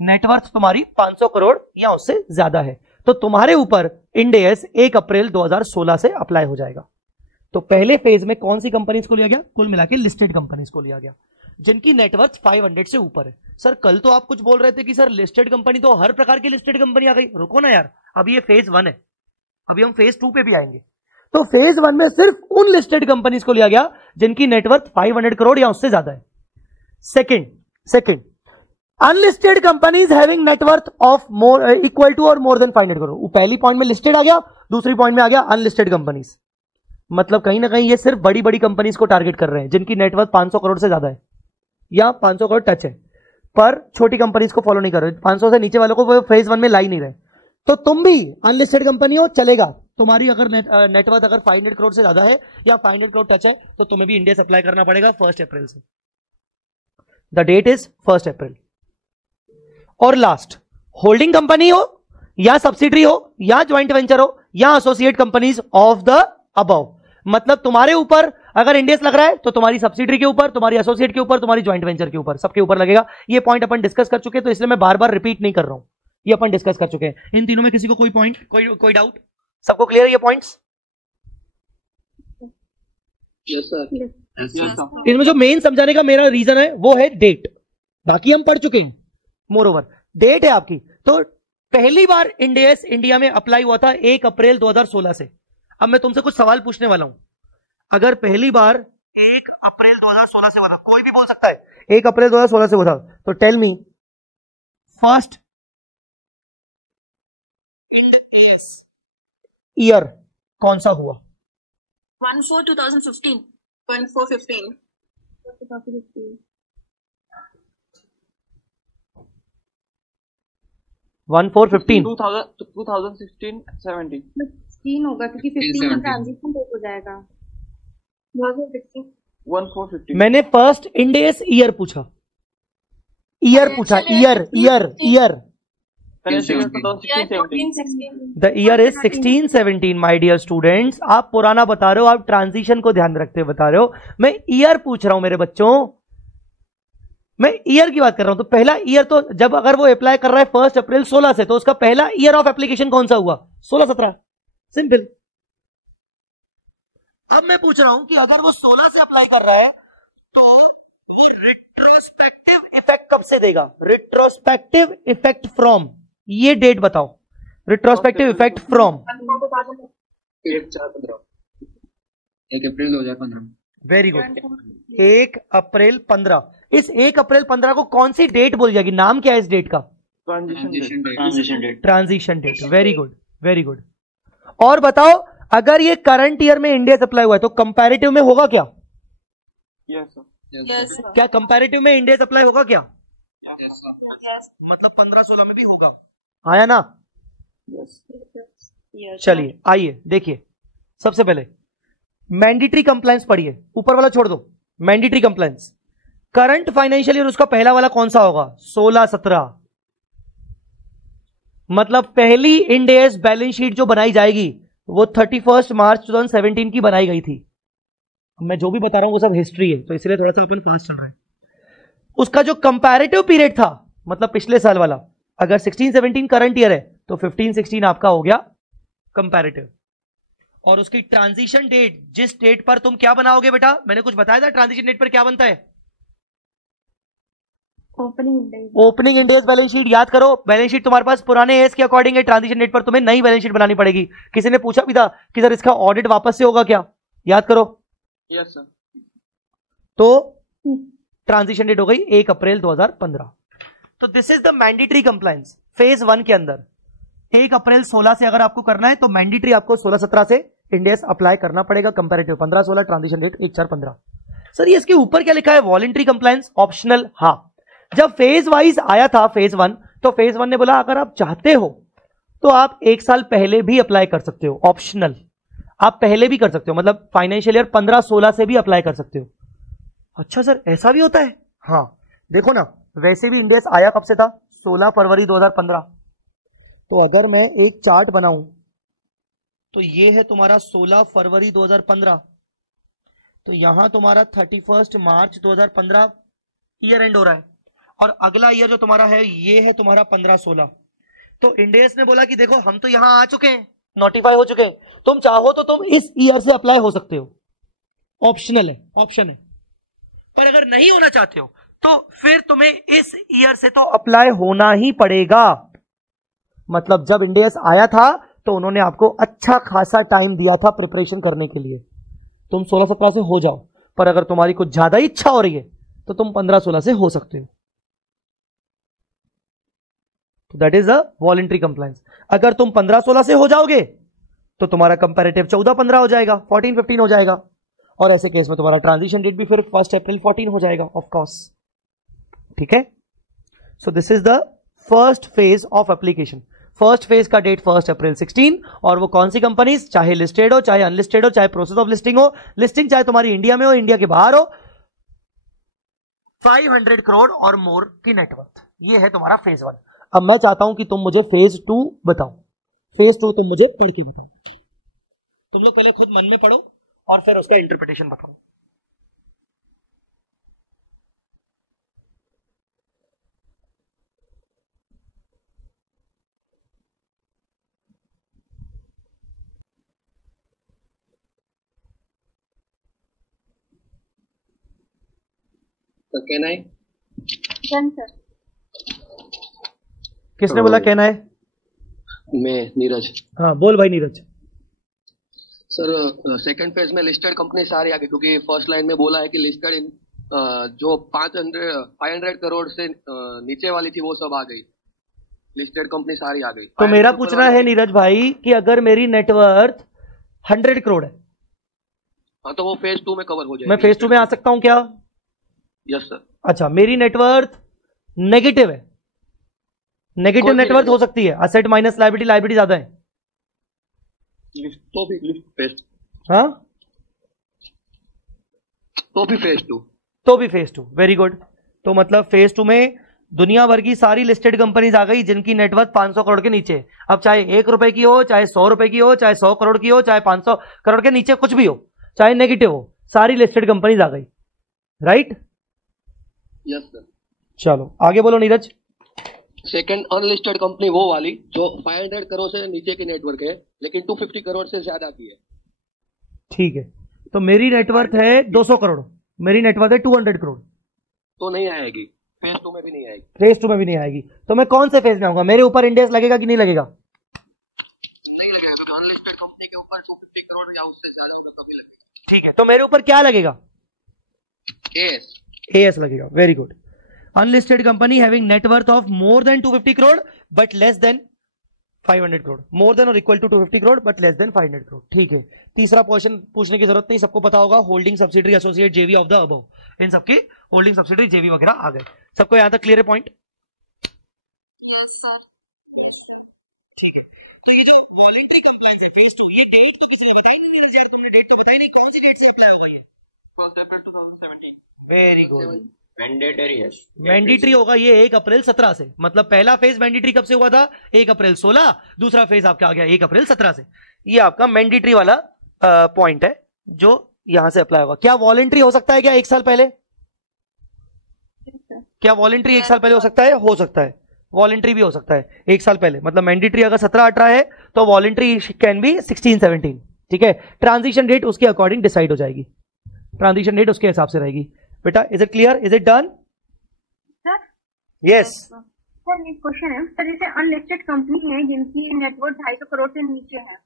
नेटवर्थ तुम्हारी 500 करोड़ या उससे ज्यादा है, तो तुम्हारे ऊपर इंड एस 1 अप्रैल 2016 से अप्लाई हो जाएगा। तो पहले फेज में कौन सी कंपनीज को लिया गया? कुल मिला के लिस्टेड कंपनीज को लिया गया जिनकी नेटवर्थ 500 से ऊपर है। सर कल तो आप कुछ बोल रहे थे कि सर लिस्टेड कंपनी तो हर प्रकार की लिस्टेड कंपनी आ गई। रुको ना यार, अभी ये फेज 1 है, अभी हम फेज 2 पे भी आएंगे। तो फेज 1 में सिर्फ उन लिस्टेड कंपनीज को लिया गया जिनकी नेटवर्थ 500 करोड़ या उससे ज्यादा है। Second, unlisted companies having net worth of more equal to और मोर देन 500 करोड़। वो पहली पॉइंट में लिस्टेड आ गया, दूसरी पॉइंट में आ गया अनलिस्टेड कंपनीज। मतलब कहीं ना कहीं ये सिर्फ बड़ी बड़ी कंपनीज को टारगेट कर रहे हैं जिनकी नेटवर्थ 500 करोड़ से ज्यादा है या 500 करोड़ टच है, पर छोटी कंपनीज को फॉलो नहीं कर रहे, 500 से नीचे वालों को वो फेज 1 में ला ही नहीं रहे। तो तुम भी अनलिस्टेड कंपनी हो, चलेगा। तुम्हारी अगर नेटवर्थ अगर 500 करोड़ से ज्यादा है या 500 करोड़ टच है तो तुम्हें भी इंडिया से अप्लाई करना पड़ेगा 1 अप्रैल से। द डेट इज 1 अप्रैल। और लास्ट, होल्डिंग कंपनी हो या सब्सिडरी हो या ज्वाइंट वेंचर हो या associate companies of the above, मतलब तुम्हारे ऊपर अगर इंडेक्स लग रहा है तो तुम्हारी सब्सिडरी के ऊपर, तुम्हारी एसोसिएट के ऊपर, तुम्हारी ज्वाइंट वेंचर के ऊपर, सबके ऊपर लगेगा। ये पॉइंट अपन डिस्कस कर चुके हैं तो इसलिए मैं बार बार रिपीट नहीं कर रहा हूं, ये अपन डिस्कस कर चुके हैं। इन तीनों में किसी को कोई पॉइंट, कोई डाउट? सबको क्लियर है ये पॉइंट्स? Yes sir. इसमें जो मेन समझाने का मेरा रीजन है वो है डेट, बाकी हम पढ़ चुके हैं। मोर ओवर डेट है आपकी। तो पहली बार इंडेस इंडिया में अप्लाई हुआ था 1 अप्रैल 2016 से। अब मैं तुमसे कुछ सवाल पूछने वाला हूं। अगर पहली बार 1 अप्रैल 2016 से हुआ था, कोई भी बोल सकता है 1 अप्रैल 2016 से हुआ था, तो tell me first Ind AS year कौन सा हुआ? 1/4/2015. 1/4/15. 1/4/15 2016-17 16 होगा क्योंकि 15 में ट्रांजिशन डेट हो जाएगा। 1/4/15 मैंने फर्स्ट इंडेस ईयर पूछा, year the year is 16-17 my dear students. आप पुराना बता रहे हो, आप ट्रांजिशन को ध्यान रखते हुए बता रहे हो, मैं ईयर पूछ रहा हूं मेरे बच्चों, मैं ईयर की बात कर रहा हूं। तो पहला ईयर तो जब अगर वो अप्लाई कर रहा है 1 अप्रैल 16 से, तो उसका पहला ईयर ऑफ एप्लीकेशन कौन सा हुआ? 16-17, सिंपल। अब मैं पूछ रहा हूं कि अगर वो 16 से अप्लाई कर रहा है तो वो रिट्रोस्पेक्टिव इफेक्ट कब से देगा? रिट्रोस्पेक्टिव इफेक्ट फ्रॉम, ये डेट बताओ। Retrospective effect from 1 April 2015। Very good, 1 अप्रैल 15। इस 1 अप्रैल 15 को कौन सी डेट बोली जाएगी? नाम क्या है इस डेट का? Transition date. Very good, very good. और बताओ, अगर ये करंट ईयर में इंडिया सप्लाई हुआ है तो कंपैरेटिव में होगा क्या? क्या कंपैरेटिव में इंडिया सप्लाई होगा क्या? मतलब 15-16 में भी होगा, आया ना? चलिए आइए देखिए, सबसे पहले मैंडेटरी कंप्लायंस पढ़िए, ऊपर वाला छोड़ दो। Mandatory compliance current financial year, उसका पहला वाला कौन सा होगा? 16-17। मतलब पहली इंडेस बैलेंस शीट जो बनाई जाएगी वो 31 मार्च 2017 की बनाई गई थी। मैं जो भी बता रहा हूं वो सब हिस्ट्री है, तो इसलिए थोड़ा सा अपन फास्ट चल रहा है। उसका जो कंपैरेटिव पीरियड था, मतलब पिछले साल वाला, अगर 16-17 करंट ईयर है तो 15-16 आपका हो गया कंपैरेटिव। और उसकी ट्रांजिशन डेट, जिस डेट पर तुम क्या बनाओगे बेटा, मैंने कुछ बताया था ट्रांजिशन डेट पर क्या बनता है? Opening इंडेस balance sheet. याद करो, बैलेंस शीट तुम्हारे पास पुराने एस के अकॉर्डिंग है, ट्रांजिशन डेट पर तुम्हें नई बैलेंस शीट बनानी पड़ेगी। किसी ने पूछा भी था कि सर इसका ऑडिट वापस से होगा क्या? याद करो। Yes sir. तो ट्रांजिशन डेट हो गई 1 अप्रैल 2015। तो this is the mandatory compliance phase 1 के अंदर। 1 अप्रैल 16 से अगर आपको करना है तो मैंडेटरी आपको 16-17 से इंडेस अप्लाई करना पड़ेगा। Comparative 15-16, transition date 1/4/15। सर ये इसके ऊपर क्या लिखा है? Voluntary compliance optional. हाँ, जब फेज वाइज आया था फेज 1, तो फेज 1 ने बोला अगर आप चाहते हो तो आप 1 साल पहले भी अप्लाई कर सकते हो, ऑप्शनल। आप पहले भी कर सकते हो, मतलब फाइनेंशियल ईयर 15-16 से भी अप्लाई कर सकते हो। अच्छा सर ऐसा भी होता है? हाँ देखो ना, वैसे भी इंडेस आया कब से था? 16 फरवरी 2015। तो अगर मैं एक चार्ट बनाऊं तो ये है तुम्हारा 16 फरवरी 2015, तो यहां तुम्हारा 31 मार्च 2015 ईयर एंड हो रहा है, और अगला ईयर जो तुम्हारा है ये है तुम्हारा 15-16। तो इंडेस ने बोला कि देखो हम तो यहां आ चुके हैं, नोटिफाई हो चुके हैं, तुम चाहो तो तुम इस ईयर से अप्लाई हो सकते हो, ऑप्शनल है, ऑप्शन है। पर अगर नहीं होना चाहते हो तो फिर तुम्हें इस ईयर से तो अप्लाई होना ही पड़ेगा। मतलब जब इंडेस आया था तो उन्होंने आपको अच्छा खासा टाइम दिया था प्रिपरेशन करने के लिए, तुम 16-17 से हो जाओ, पर अगर तुम्हारी कुछ ज्यादा इच्छा हो रही है तो तुम 15-16 से हो सकते हो। That is a voluntary compliance. अगर तुम 15-16 से हो जाओगे तो तुम्हारा कंपैरेटिव 14-15 हो जाएगा, 14-15 हो जाएगा, और ऐसे केस में तुम्हारा ट्रांजिशन डेट भी फिर 1 अप्रैल 14 हो जाएगा ऑफ कोर्स। ठीक है, so this is the first phase of application. First phase का डेट 1 अप्रैल 16, और वो कौन सी कंपनीज, चाहे लिस्टेड हो चाहे अनलिस्टेड हो, चाहे प्रोसेस ऑफ लिस्टिंग हो, लिस्टिंग चाहे तुम्हारी इंडिया में हो इंडिया के बाहर हो, 500 करोड़ और मोर की नेटवर्थ, ये है तुम्हारा फेज 1। अब मैं चाहता हूं कि तुम मुझे फेज 2 बताओ। फेज 2 तुम मुझे पढ़ के बताओ, तुम लोग पहले खुद मन में पढ़ो और फिर उसका इंटरप्रिटेशन बताओ। Can I? Done sir. किसने बोला कहना है? मैं नीरज। हाँ बोल भाई नीरज। सर सेकंड फेज में लिस्टेड कंपनी सारी आ गई, क्योंकि फर्स्ट लाइन में बोला है कि लिस्टेड इन जो 500 करोड़ से नीचे वाली थी वो सब आ गई, लिस्टेड कंपनी सारी आ गई। तो मेरा पूछना है नीरज भाई कि अगर मेरी नेटवर्थ 100 करोड़ है, हाँ तो वो फेज 2 में कवर हो जाएगी। मैं फेज 2 में आ सकता हूं क्या? Yes sir. अच्छा, मेरी नेटवर्थ नेगेटिव है, नेगेटिव नेटवर्थ हो सकती है, असेट माइनस लायबिलिटी, लायबिलिटी ज्यादा है, तो भी फेज, हाँ तो भी फेज 2, तो भी फेज 2। Very good. तो मतलब फेज 2 में दुनिया भर की सारी लिस्टेड कंपनीज आ गई जिनकी नेटवर्थ 500 करोड़ के नीचे, अब चाहे 1 रुपए की हो, चाहे 100 रुपए की हो, चाहे 100 करोड़ की हो, चाहे 500 करोड़ के नीचे कुछ भी हो, चाहे नेगेटिव हो, सारी लिस्टेड कंपनीज आ गई, राइट? Yes sir. चलो आगे बोलो नीरज। सेकंड अनलिस्टेड कंपनी वो वाली जो 500 करोड़ से नीचे की नेटवर्क है लेकिन 250 करोड़ से ज्यादा की है। ठीक है, तो मेरी नेटवर्थ है 200 करोड़, मेरी नेटवर्थ है 200 करोड़, तो नहीं आएगी, फेज 2 में भी नहीं आएगी। फेज 2 में भी नहीं आएगी, तो मैं कौन से फेज में आऊंगा? मेरे ऊपर इंडेक्स लगेगा कि नहीं लगेगा? अनलिस्टेड कंपनी के ऊपर 250 करोड़ या उससे ज्यादा कभी लगेगी। ठीक है, तो मेरे ऊपर क्या लगेगा? एएस। एएस लगेगा। Very good. Unlisted company having net worth of more than 250 crore but less than 500 crore, more than और equal to 250 crore but less than 500 crore. ठीक है, तीसरा क्वेश्चन पूछने की जरूरत नहीं, सबको पता होगा, होल्डिंग सब्सिडरी एसोसिएट जेवी ऑफ द अबव, इन सबकी होल्डिंग सब्सिडरी जेवी वगैरह आ गए। सबको यहां तक क्लियर है पॉइंट? तो ये जो वॉलंटरी कंप्लायंस है फेज 2, ये डेट तो किसी ने बताई नहीं है, तुमने डेट तो बताई नहीं, कौन सी डेट से अप्लाई होगा ये? 2017। Very good. मैंडेटरी है, मैंडेटरी होगा ये 1 अप्रैल 17 से, मतलब पहला फेज मैंडेटरी कब से हुआ था? 1 अप्रैल 16, दूसरा फेज आपका आ गया 1 अप्रैल 17 से। ये आपका मैंडेटरी वाला पॉइंट है जो यहां से अप्लाई होगा। क्या वॉलंटरी हो सकता है क्या 1 साल पहले? क्या वॉलंटरी 1 साल पहले हो सकता है? हो सकता है, वॉलंटरी भी हो सकता है 1 साल पहले, मतलब मैंडेटरी अगर 17-18 है तो वॉलंटरी कैन बी 16-17। ठीक है, ट्रांजिशन डेट उसके अकॉर्डिंग डिसाइड हो जाएगी, ट्रांजिशन डेट उसके हिसाब से रहेगी। बेटा is it clear, is it done? Sir yes sir एक क्वेश्चन है सर, जैसे अनलिस्टेड कंपनी है जिनकी नेटवर्थ 250 करोड़ से नीचे है,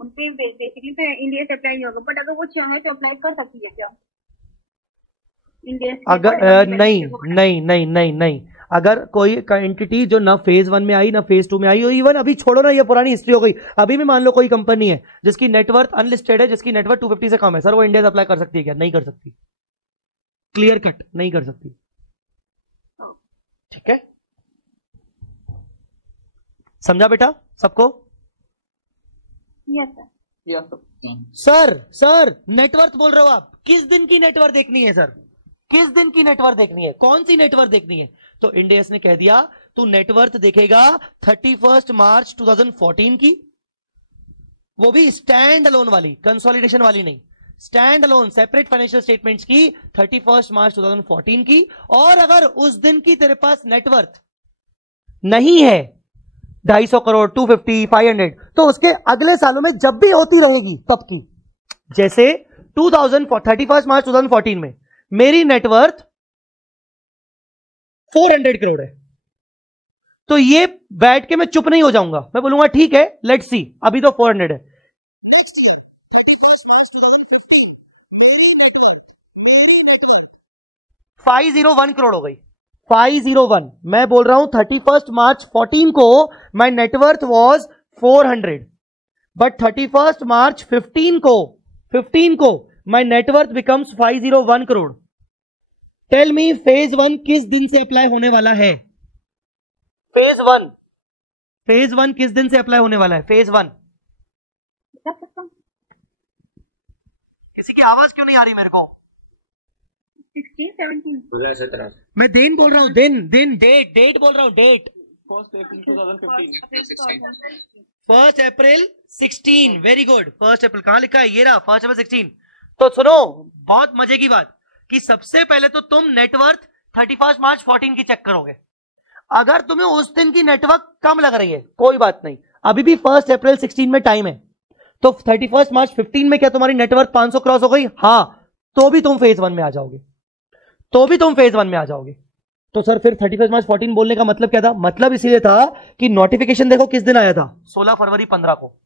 उनपे बेसिकली तो इंडिया से अप्लाई नहीं होगा, बट अगर वो चाहे तो अप्लाई कर सकती है क्या इंडिया से? अगर नहीं नहीं नहीं नहीं नहीं, अगर कोई एंटिटी जो ना फेज 1 में आई ना फेज 2 में आई, और इवन अभी छोड़ो ना, ये पुरानी हिस्ट्री हो गई, अभी भी मान लो कोई कंपनी है जिसकी नेटवर्थ अनलिस्टेड है, जिसकी नेटवर्थ 250 से कम है, सर वो इंडिया से अप्लाई कर सकती है क्या? नहीं कर सकती, क्लियर कट नहीं कर सकती। ठीक है, समझा बेटा सबको? Yes sir. Sir sir net worth बोल रहे हो आप, किस दिन की नेटवर्थ देखनी है सर? किस दिन की नेटवर्थ देखनी है, कौन सी नेटवर्थ देखनी है? तो इंड एस ने कह दिया तू नेटवर्थ देखेगा 31 मार्च 2014 की, वो भी स्टैंड अलोन वाली, कंसोलिडेशन वाली नहीं, stand alone separate financial statements की 31 मार्च 2014 की। और अगर उस दिन की तेरे पास नेटवर्थ नहीं है 250 करोड़ 250 500, तो उसके अगले सालों में जब भी होती रहेगी तब की, जैसे 31 मार्च 2014 में मेरी नेटवर्थ 400 करोड़ है, तो ये बैठ के मैं चुप नहीं हो जाऊंगा, मैं बोलूंगा ठीक है लेट्स सी, अभी तो 400 है। 501 करोड़ हो गई, 501। मैं बोल रहा हूं 31 मार्च 14 को my net worth was 400, but 31 March 15 को my net worth becomes 501 crore. Tell me phase 1 किस दिन से अप्लाई होने वाला है? फेज वन किस दिन से अप्लाई होने वाला है? फेज 1 किसी की आवाज क्यों नहीं आ रही मेरे को? 16, 17. मैं दिन बोल रहा हूं, दिन डेट बोल रहा हूं, डेट 1 April 2015. 1 अप्रैल 16। वेरी गुड, 1 अप्रैल कहां लिखा है? ये रहा 1 अप्रैल 16। तो सुनो बहुत मजे की बात कि सबसे पहले तो तुम नेटवर्थ 31 मार्च 14 की चेक करोगे। अगर तुम्हें उस दिन की नेटवर्क कम लग रही है कोई बात नहीं, अभी भी 1 अप्रैल 16 में टाइम है, तो 31 मार्च 15 में क्या तुम्हारी नेटवर्क 500 क्रॉस हो गई? हाँ, तो भी तुम फेज 1 में आ जाओगे, तो सर फिर 31 मार्च 14 बोलने का मतलब क्या था? मतलब इसीलिए था कि नोटिफिकेशन देखो किस दिन आया था, 16 फरवरी 15 को,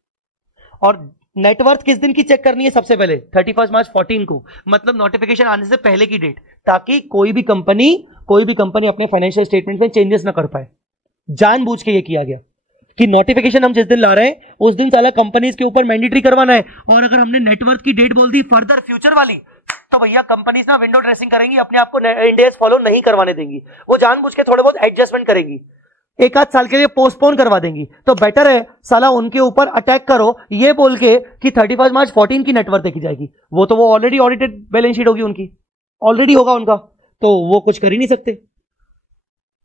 और नेटवर्थ किस दिन की चेक करनी है? सबसे पहले 31 मार्च 14 को, मतलब नोटिफिकेशन आने से पहले की डेट, ताकि कोई भी कंपनी अपने फाइनेंशियल स्टेटमेंट में चेंजेस ना कर पाए। जानबूझ के ये किया गया कि नोटिफिकेशन हम जिस दिन ला रहे हैं उस दिन साला कंपनीज के ऊपर मैंडेटरी करवाना है, और अगर हमने नेटवर्थ की डेट बोल दी फर्दर फ्यूचर वाली, तो भैया कंपनीज ना विंडो ड्रेसिंग करेंगी, अपने आप को इंड एस फॉलो नहीं करवाने देंगी, वो जानबूझ के थोड़े बहुत एडजस्टमेंट करेंगी, एक आध साल के लिए पोस्टपोन करवा देंगी। तो बेटर है साला उनके ऊपर अटैक करो ये बोल के कि 31 मार्च 14 की नेटवर्थ देखी जाएगी। वो तो वो ऑलरेडी ऑडिटेड बैलेंस शीट होगी उनकी, ऑलरेडी होगा उनका, तो वो कुछ कर ही नहीं सकते,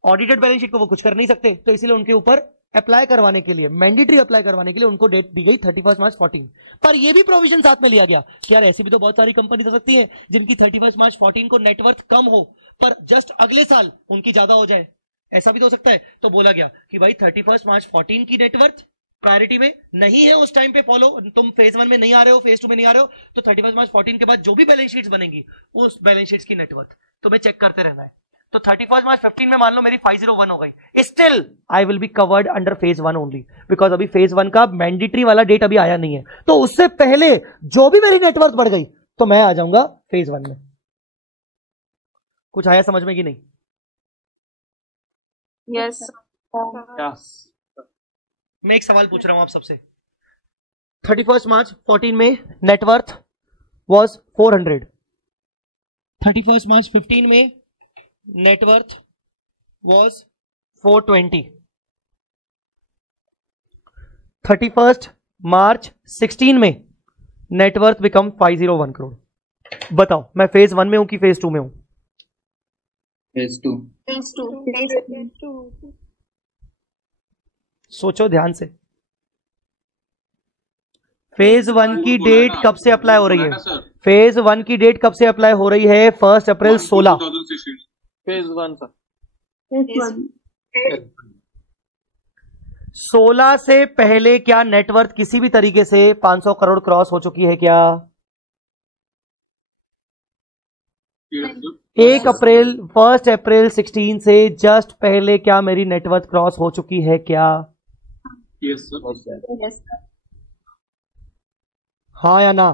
ऑडिटेड बैलेंस शीट को वो कुछ कर नहीं सकते, तो इसीलिए उनके ऊपर अप्लाई करवाने के लिए, मैंडेटरी अप्लाई करवाने के लिए उनको डेट दी गई 31 मार्च 14। पर ये भी प्रोविजन साथ में लिया गया कि यार ऐसी भी तो बहुत सारी कंपनी हो सकती है जिनकी 31 मार्च 14 को नेटवर्थ कम हो पर जस्ट अगले साल उनकी ज्यादा हो जाए, ऐसा भी तो हो सकता है। तो बोला गया कि भाई 31 मार्च 14 की नेटवर्थ प्रायोरिटी में नहीं है उस टाइम पे, फॉलो तुम फेज 1 में नहीं आ रहे हो, फेज 2 में नहीं आ रहे हो, तो 31 मार्च 14 के बाद जो भी बैलेंस शीट्स बनेंगी उस बैलेंस शीट्स की नेटवर्थ तुम्हें चेक करते रहना है। तो 31 मार्च 15 में मान लो मेरी 501 हो गई, still I will be covered under phase 1 only, because अभी फेज 1 का मैंडेटरी वाला डेट अभी आया नहीं है, तो उससे पहले जो भी मेरी नेटवर्थ बढ़ गई तो मैं आ जाऊंगा फेज 1 में। कुछ आया समझ में कि नहीं? Yes. मैं एक सवाल पूछ रहा हूं आप सबसे, 31 मार्च 14 में नेटवर्थ वाज 400, 31 मार्च 15 में नेटवर्थ वाज 420, 31 मार्च 16 में नेटवर्थ बिकम 501 करोड़। बताओ मैं फेज 1 में हूं कि फेज 2 में हूं? Phase 2. Phase 2. सोचो ध्यान से, फेज 1 की डेट कब से अप्लाई हो रही है? फेज 1 की डेट कब से अप्लाई हो रही है? 1 अप्रैल 16। Phase 1 sir. 16 से पहले क्या नेटवर्थ किसी भी तरीके से 500 करोड़ क्रॉस हो चुकी है क्या? 1 अप्रैल 16 से जस्ट पहले क्या मेरी नेटवर्थ क्रॉस हो चुकी है क्या? Yes, sir. Yes. हाँ या ना?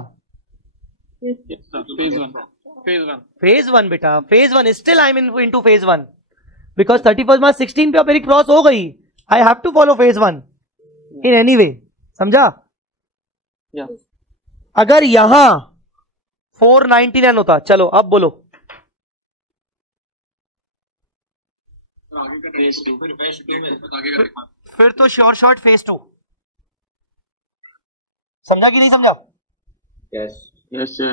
Yes, sir. Phase 1. फेज 1 बेटा, phase 1 still I am into phase 1 because 31 March 16 पे मेरी क्रॉस हो गई, I have to follow phase 1 in any way, समझा? अगर यहां 499 होता, चलो अब बोलो फिर तो शॉर्ट फेज 2, समझा कि नहीं समझा? Yes. Yes sir.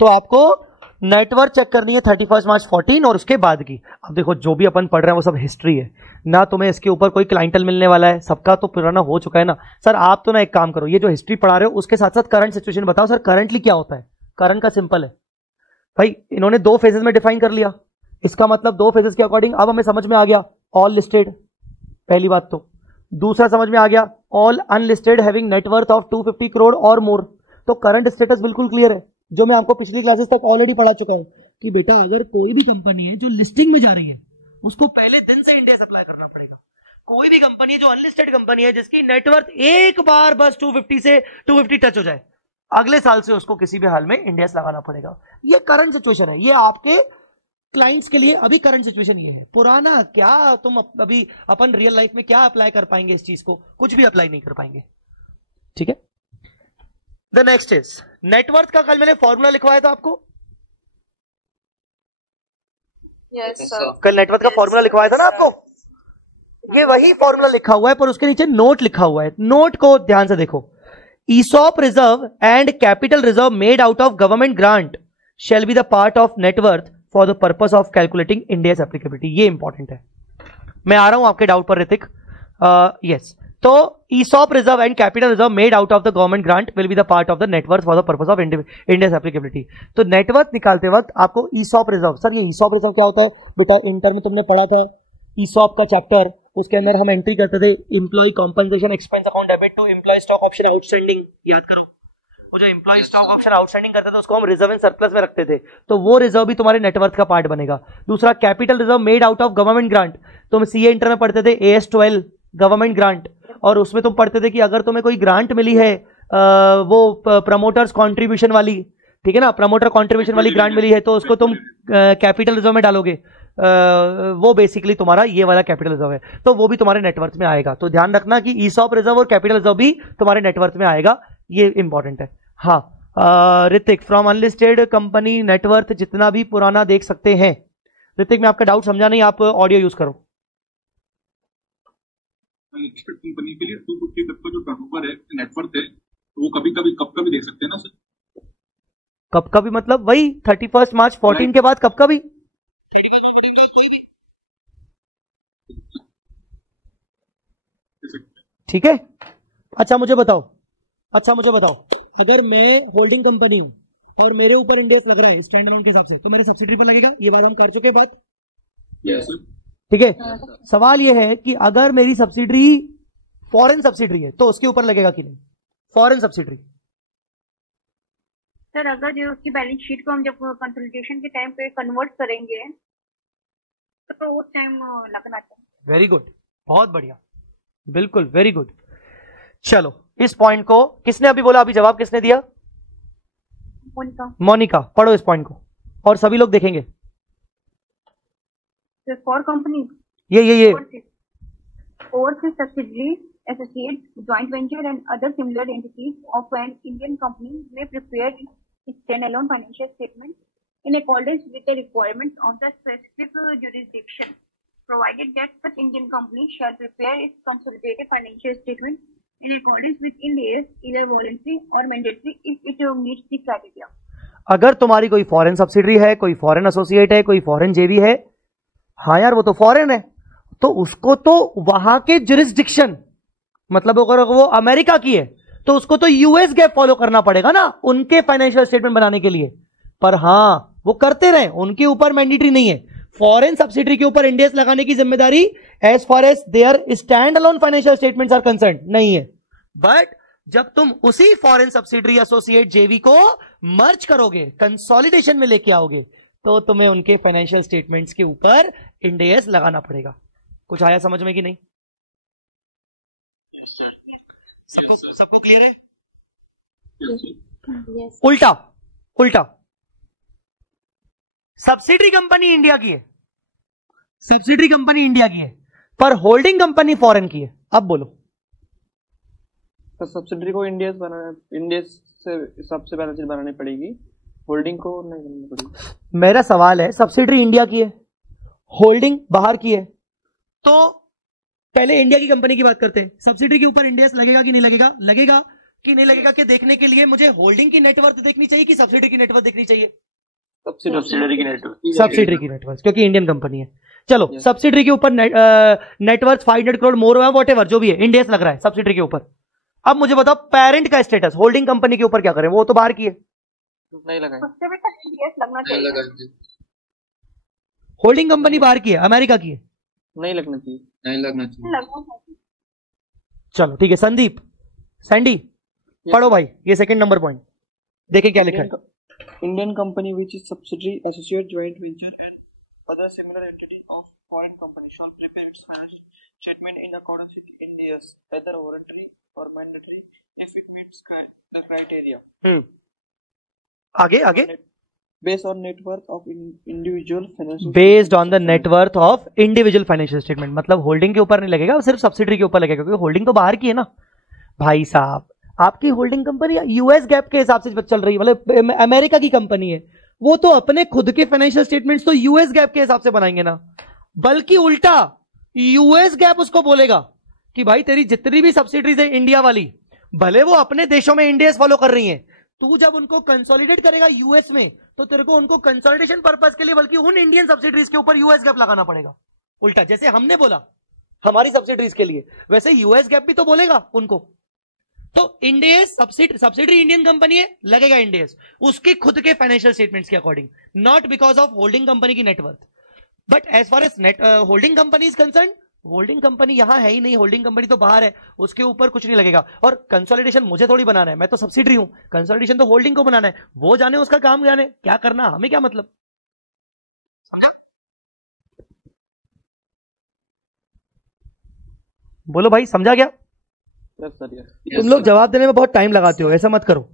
तो आपको नेटवर्क चेक करनी है 31 मार्च 14 और उसके बाद की। अब देखो जो भी अपन पढ़ रहे हैं वो सब हिस्ट्री है ना, तुम्हें इसके ऊपर कोई क्लाइंटल मिलने वाला है, सबका तो पुराना हो चुका है ना। सर आप तो ना एक काम करो, ये जो हिस्ट्री पढ़ा रहे हो उसके साथ साथ करंट सिचुएशन बताओ। सर करंटली क्या होता है? करंट का सिंपल है भाई, इन्होंने 2 फेजेस में डिफाइन कर लिया, इसका मतलब 2 फेजेस के अकॉर्डिंग अब हमें समझ में आ गया ऑल लिस्टेड, पहली बात। तो दूसरा समझ में आ गया all unlisted having net worth of 250 crore और मोर। तो करंट स्टेटस बिल्कुल क्लियर है, जो मैं आपको पिछली क्लासेस तक ऑलरेडी पढ़ा चुका हूं कि बेटा अगर कोई भी कंपनी है जो लिस्टिंग में जा रही है उसको पहले दिन से इंडिया अप्लाई करना पड़ेगा। कोई भी कंपनी जो अनलिस्टेड कंपनी है जिसकी नेटवर्थ एक बार बस 250 से 250 टच हो जाए, अगले साल से उसको किसी भी हाल में इंडिया लगाना पड़ेगा। ये करंट सिचुएशन है, ये आपके क्लाइंट्स के लिए अभी करंट सिचुएशन ये है। पुराना क्या तुम अभी अपन रियल लाइफ में क्या अप्लाई कर पाएंगे इस चीज को? कुछ भी अप्लाई नहीं कर पाएंगे। ठीक है, द नेक्स्ट इज नेटवर्थ का कल मैंने फॉर्मूला लिखवाया था आपको। यस सर, कल नेटवर्थ का फॉर्मूला लिखवाया था ना आपको, ये वही फॉर्मूला लिखा हुआ है पर उसके नीचे नोट लिखा हुआ है। नोट को ध्यान से देखो, ESOP reserve and capital reserve made out of government grant shall be the part of net worth for the purpose of calculating India's applicability. ये इंपॉर्टेंट है, मैं आ रहा हूं आपके डाउट पर ऋतिक। यस, तो ESOP reserve and capital reserve made out of the government grant will be the part of the net worth for the purpose of India's applicability. तो net worth निकालते वक्त आपको ESOP रिजर्व, सर ये ESOP रिजर्व क्या होता है बेटा? इंटर में तुमने पढ़ा था ESOP का चैप्टर, उसके अंदर हम एंट्री करते थे employ compensation expense account debit to employ stock option outstanding. याद करो, वो जो एम्प्लॉय स्टॉक ऑप्शन आउटस्टैंडिंग करते थे उसको हम रिजर्व एंड सरप्लस में रखते थे, तो वो रिजर्व भी तुम्हारे नेटवर्थ का पार्ट बनेगा। दूसरा capital reserve made out of government grant, तुम सीए इंटर में पढ़ते थे AS12 गवर्नमेंट ग्रांट, और उसमें तुम पढ़ते थे कि अगर तुम्हें कोई ग्रांट मिली है वो प्रमोटर्स कॉन्ट्रीब्यूशन वाली, ठीक है ना, प्रमोटर कॉन्ट्रीब्यूशन वाली ग्रांट मिली है तो उसको तुम कैपिटल रिजर्व में डालोगे, वो बेसिकली तुम्हारा ये वाला कैपिटल रिजर्व है, तो वो भी तुम्हारे नेटवर्थ में आएगा। तो ध्यान रखना कि ESOP रिजर्व और कैपिटल रिजर्व भी तुम्हारे नेटवर्थ में आएगा, ये इंपॉर्टेंट है। हाँ Hrithik, from unlisted company net worth जितना भी पुराना देख सकते हैं। ऋतिक मैं आपका डाउट समझा नहीं, आप ऑडियो यूज करो। लिस्टेड कंपनी के लिए 250 तक का जो टर्नओवर है, नेटवर्थ है, वो कभी कभी कब कभी देख सकते हैं ना सर? कब कभी मतलब वही 31 मार्च 14 के बाद कब कभी? ठीक है, अच्छा मुझे बताओ, अगर मैं होल्डिंग कंपनी हूं और मेरे ऊपर इंडेक्स लग रहा है स्टैंड अलोन के हिसाब से, तो मेरी सब्सिडी पर लगेगा? ये बात हम कर चुके बात, ठीक है। सवाल ये है कि अगर मेरी सब्सिडी फॉरेन सब्सिडी है तो उसके ऊपर लगेगा कि नहीं? फॉरेन सब्सिडी सर अगर जो उसकी बैलेंस शीट को हम जब कंसोलिडेशन के टाइम पे कन्वर्ट करेंगे तो उस टाइम लगना चाहिए। वेरी गुड, बहुत बढ़िया, बिल्कुल वेरी गुड। चलो इस पॉइंट को किसने अभी बोला, अभी जवाब किसने दिया? मोनिका। पढ़ो इस पॉइंट को और सभी लोग देखेंगे। फॉर कंपनी ये overseas subsidiaries, associates, joint venture and other similar entities of an Indian company may prepare its standalone financial statement in accordance with the requirements of the specific jurisdiction, provided that such Indian company shall prepare its consolidated financial statement in accordance with India's either voluntary or mandatory if it meets the criteria. अगर तुम्हारी कोई foreign subsidiary है, कोई foreign associate है, कोई foreign जेवी है, हाँ यार वो तो फॉरेन है, तो उसको तो वहां के जुरिस्डिक्शन, मतलब अगर वो अमेरिका की है तो उसको तो यूएस गैप फॉलो करना पड़ेगा ना उनके फाइनेंशियल स्टेटमेंट बनाने के लिए। पर हाँ वो करते रहे, उनके ऊपर मैंडेटरी नहीं है। फॉरेन सब्सिडरी के ऊपर इंडेक्स लगाने की जिम्मेदारी as far as their standalone financial statements are concern नहीं है। बट जब तुम उसी फॉरेन सब्सिडरी एसोसिएट जेवी को मर्ज करोगे, कंसोलिडेशन में लेके आओगे, तो तुम्हें उनके फाइनेंशियल स्टेटमेंट्स के ऊपर इंडेक्स लगाना पड़ेगा। कुछ आया समझ में कि नहीं? सबको क्लियर है? उल्टा सब्सिडरी कंपनी इंडिया की है, पर होल्डिंग कंपनी फॉरेन की है। अब बोलो, तो सब्सिडरी को इंडिया से सबसे बैलेंस शीट बनानी पड़ेगी, होल्डिंग को नहीं बनानी पड़ेगी। मेरा सवाल है, सब्सिडरी इंडिया की है, होल्डिंग बाहर की है, तो पहले इंडिया की कंपनी की बात करते हैं। सब्सिडरी के ऊपर इंडेक्स लगेगा कि नहीं लगेगा? लगेगा कि नहीं लगेगा कि देखने के लिए मुझे होल्डिंग की नेटवर्थ देखनी चाहिए कि सब्सिडरी की नेटवर्थ देखनी चाहिए? सब्सिडरी की नेटवर्थ, सब्सिडरी की नेटवर्थ, क्योंकि इंडियन कंपनी है। चलो सब्सिडरी के ऊपर नेटवर्थ 500 करोड़ मोर हुआ, वॉट एवर जो भी है, इंडियस लग रहा है सब्सिडरी के ऊपर। अब मुझे बताओ पेरेंट का स्टेटस होल्डिंग कंपनी के ऊपर क्या करें, वो तो बाहर की है, नहीं लगा, उससे बेटा इंडियस लगना चाहिए। होल्डिंग कंपनी बाहर की है, अमेरिका की है, नहीं लगना चाहिए, नहीं लगना चाहिए। चलो ठीक है। संदीप, सैंडी पढ़ो भाई ये सेकंड नंबर पॉइंट, देखें क्या लिखा है। Indian company which is subsidiary, associate, joint venture and other similar entity of foreign company shall prepare its financial statement in accordance with Ind AS, whether voluntary or mandatory, if it meets the criteria. आगे आगे, Based on net worth of individual financial. Based on the net worth of individual financial statement, मतलब holding के ऊपर नहीं लगेगा, सिर्फ subsidiary के ऊपर लगेगा, क्योंकि होल्डिंग तो बाहर की है ना भाई साहब। आपकी होल्डिंग कंपनी यूएस गैप के हिसाब से चल रही है, मतलब अमेरिका की कंपनी है, वो तो अपने खुद के फाइनेंशियल स्टेटमेंट्स तो यूएस गैप के हिसाब से बनाएंगे ना, बल्कि उल्टा यूएस गैप उसको बोलेगा कि भाई तेरी जितनी भी सब्सिडरीज है इंडिया वाली, भले वो अपने देशों में इंडियस फॉलो कर रही हैं, तू जब उनको कंसोलिडेट करेगा यूएस में, तो तेरे को उनको कंसोलिडेशन पर्पस के लिए बल्कि उन इंडियन सब्सिडरीज के ऊपर यूएस गैप लगाना पड़ेगा। उल्टा जैसे हमने बोला हमारी सब्सिडरीज के लिए, वैसे यूएस गैप भी तो बोलेगा उनको। तो इंडियस सब्सिडरी इंडियन कंपनी है, लगेगा इंडियस उसके खुद के फाइनेंशियल स्टेटमेंट्स के according, not because of holding company की net worth. But as far as holding company is concern, holding company यहां है ही नहीं, होल्डिंग कंपनी तो बाहर है, उसके ऊपर कुछ नहीं लगेगा। और कंसोलिडेशन मुझे थोड़ी बनाना है, मैं तो सब्सिडरी हूं, कंसोलिडेशन तो होल्डिंग को बनाना है, वो जाने उसका काम, जाने क्या करना, हमें क्या मतलब। बोलो भाई समझा गया? तुम लोग जवाब देने में बहुत टाइम लगाते हो, ऐसा मत करो।